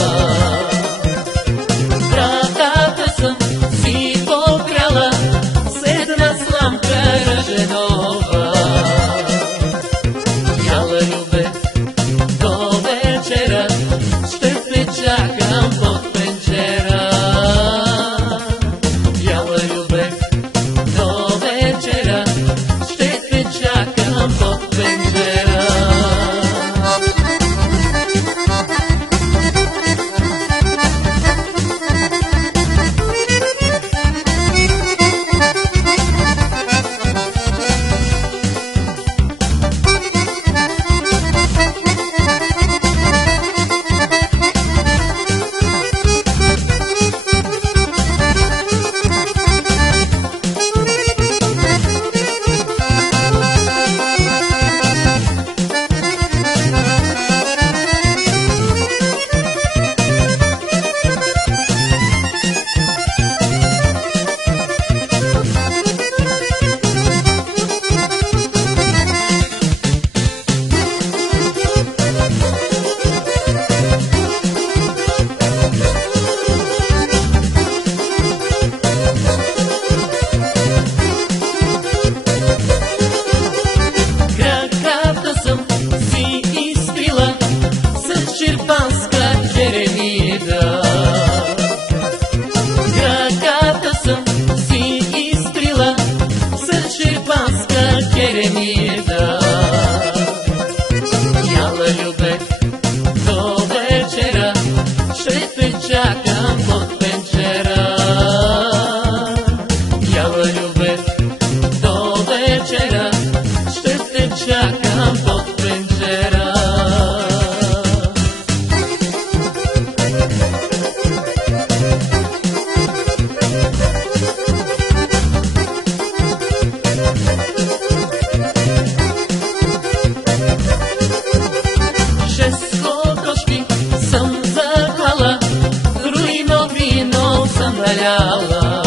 съм наляла.